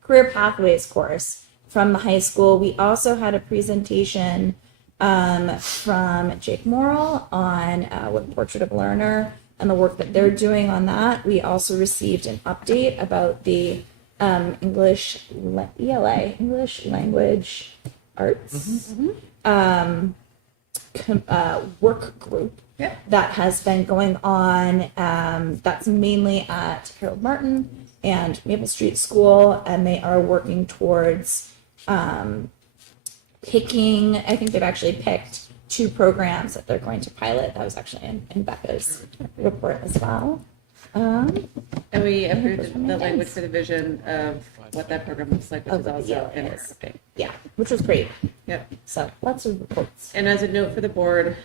career pathways course from the high school. We also had a presentation from Jake Morrill on with Portrait of a Learner and the work that they're doing on that. We also received an update about the ELA, English Language Arts work group that has been going on. That's mainly at Harold Martin and Maple Street School, and they are working towards picking, I think they've actually picked 2 programs that they're going to pilot. That was actually in Becca's report as well. And we approved the language for the vision of what that program looks like, which is also in our update. Yeah, which was great. Yep. So lots of reports. And as a note for the board,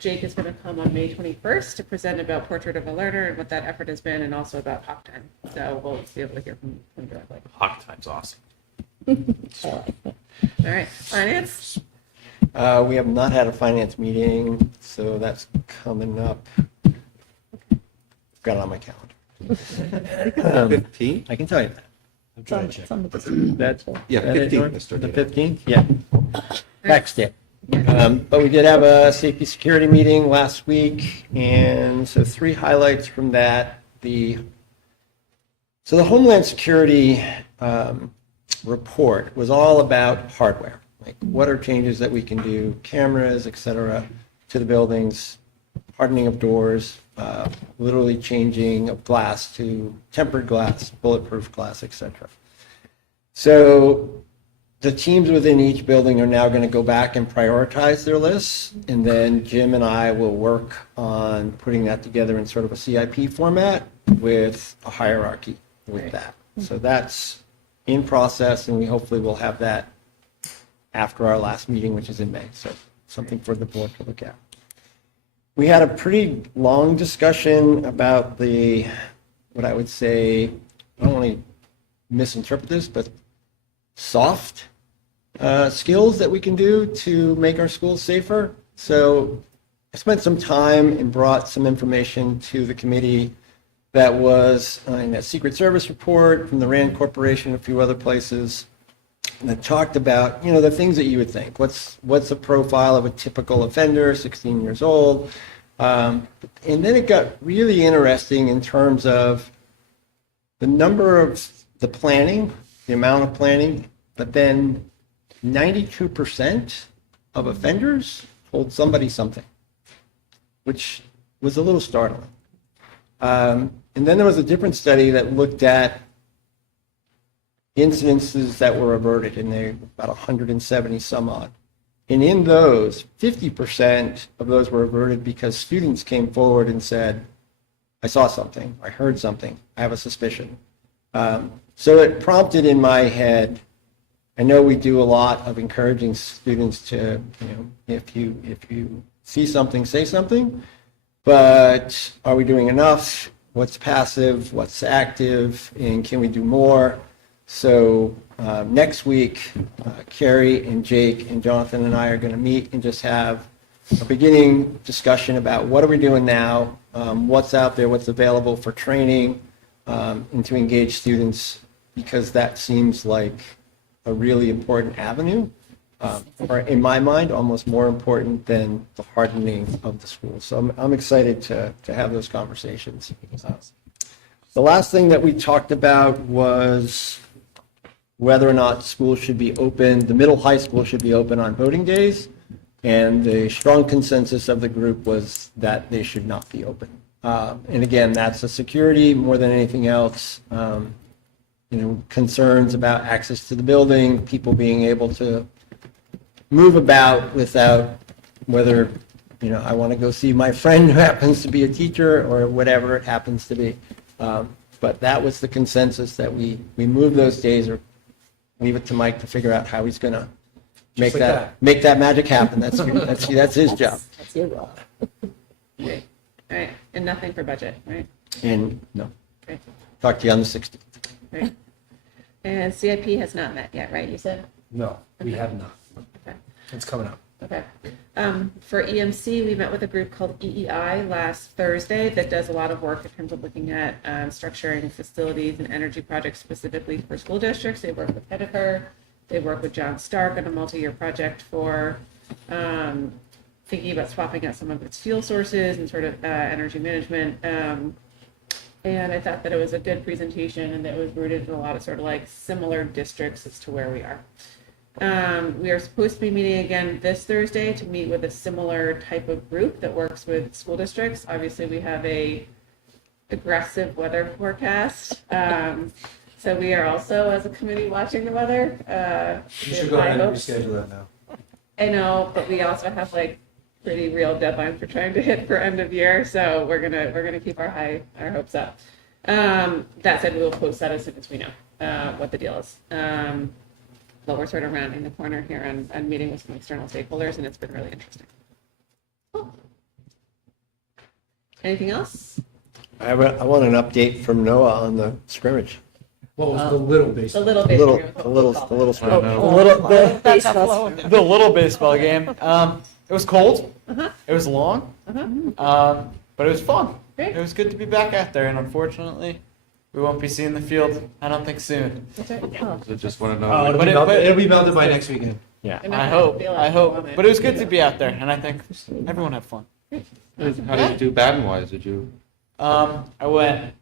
Jake is going to come on May 21st to present about Portrait of a Learner and what that effort has been, and also about Hopkinton. So we'll be able to hear from him directly. Hopkinton's awesome. All right, finance. We have not had a finance meeting, so that's coming up. Got it on my calendar. 15? I can tell you that. I'm trying to check. That's Yeah, that it, 15th, Norm? Mr. The Data. 15th, yeah. Text it. But we did have a safety security meeting last week, and so 3 highlights from that. So the Homeland Security report was all about hardware, like what are changes that we can do, cameras, et cetera, to the buildings, hardening of doors, literally changing of glass to tempered glass, bulletproof glass, et cetera. So the teams within each building are now going to go back and prioritize their lists, and then Jim and I will work on putting that together in sort of a CIP format with a hierarchy with that. So that's in process, and we hopefully will have that after our last meeting, which is in May. So something for the board to look at. We had a pretty long discussion about what I would say, I don't want to misinterpret this, but soft skills that we can do to make our schools safer. So I spent some time and brought some information to the committee that was in a Secret Service report from the RAND Corporation, a few other places, that talked about, the things that you would think. What's the profile of a typical offender, 16 years old? And then it got really interesting in terms of the number of the planning, the amount of planning, but then 92% of offenders told somebody something, which was a little startling. And then there was a different study that looked at incidences that were averted, and they about 170 some odd. And in those, 50% of those were averted because students came forward and said, I saw something, I heard something, I have a suspicion. So it prompted in my head, I know we do a lot of encouraging students to, if you see something, say something, but are we doing enough? What's passive? What's active? And can we do more? So next week, Carrie and Jake and Jonathan and I are going to meet and just have a beginning discussion about what are we doing now, what's out there, what's available for training, and to engage students, because that seems like a really important avenue, or in my mind, almost more important than the hardening of the school. So I'm excited to have those conversations. The last thing that we talked about was whether or not schools should be open, the middle high school should be open on voting days, and the strong consensus of the group was that they should not be open. And again, that's a security more than anything else. Concerns about access to the building, people being able to move about without whether, I want to go see my friend who happens to be a teacher or whatever it happens to be. But that was the consensus, that we move those days, or leave it to Mike to figure out how he's going to make that magic happen. That's his job. That's your role. Great. All right, and nothing for budget, right? And no, Great. talk to you on the 16th. Right. And CIP has not met yet, right? You said? No, we Okay. have not. Okay. It's coming up. Okay. For EMC, we met with a group called EEI last Thursday that does a lot of work in terms of looking at structuring facilities and energy projects specifically for school districts. They work with Henniker. They work with John Stark on a multi-year project for thinking about swapping out some of its fuel sources and sort of energy management. And I thought that it was a good presentation and that it was rooted in a lot of sort of like similar districts as to where we are. We are supposed to be meeting again this Thursday to meet with a similar type of group that works with school districts. Obviously, we have a aggressive weather forecast. So we are also, as a committee, watching the weather. You should go ahead and reschedule that now. I know, but we also have like pretty real deadlines we're trying to hit for end of year, so we're gonna keep our hopes up. That said, we will post that as soon as we know what the deal is. But we're sort of rounding the corner here and meeting with some external stakeholders, and it's been really interesting. Cool. Anything else? I want an update from Noah on the scrimmage. What was the little base? The little scrimmage. The little baseball game. It was cold. It was long. But it was fun. Great. It was good to be back out there, and unfortunately, we won't be seeing the field. I don't think soon. That's right. Oh. So just want to know. It'll be melted by next weekend. Yeah, They're not I gonna hope. feel it. I hope. But it was good to be out there, and I think everyone had fun. How did you do batting wise? Did you? I went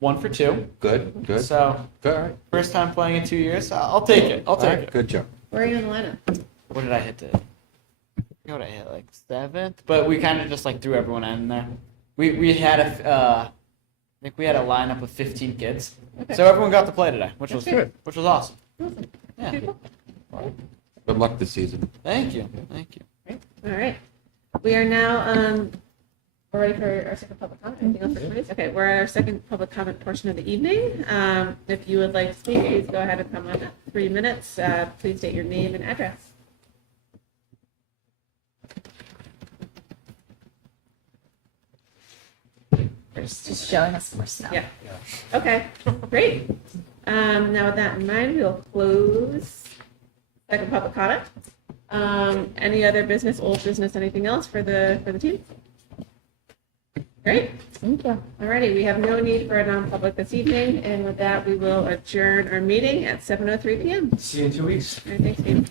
1 for 2. Good, good. So Good, all right. first time playing in 2 years. I'll take it. I'll All take right, it. good job. Where are you in the lineup? What did I hit? What did I hit? Like 7th. But we kind of just like threw everyone in there. We had I think we had a lineup of 15 kids. Okay. So everyone got to play today, which was Good. which was awesome. Awesome. Yeah. People? Good luck this season. Thank you. Thank you. Great. All right. We are now we're ready for our second public comment. Anything else for committees? Okay, we're at our second public comment portion of the evening. If you would like to speak, please go ahead and come on at 3 minutes. Please state your name and address. Just showing us more snow. Yeah. Okay, great. Now with that in mind, we'll close second public comment. Any other business, old business, anything else for the team? Great. Thank you. Alrighty, we have no need for a non-public this evening, and with that, we will adjourn our meeting at 7:03 p.m. See you in 2 weeks. All right, thanks, Steve.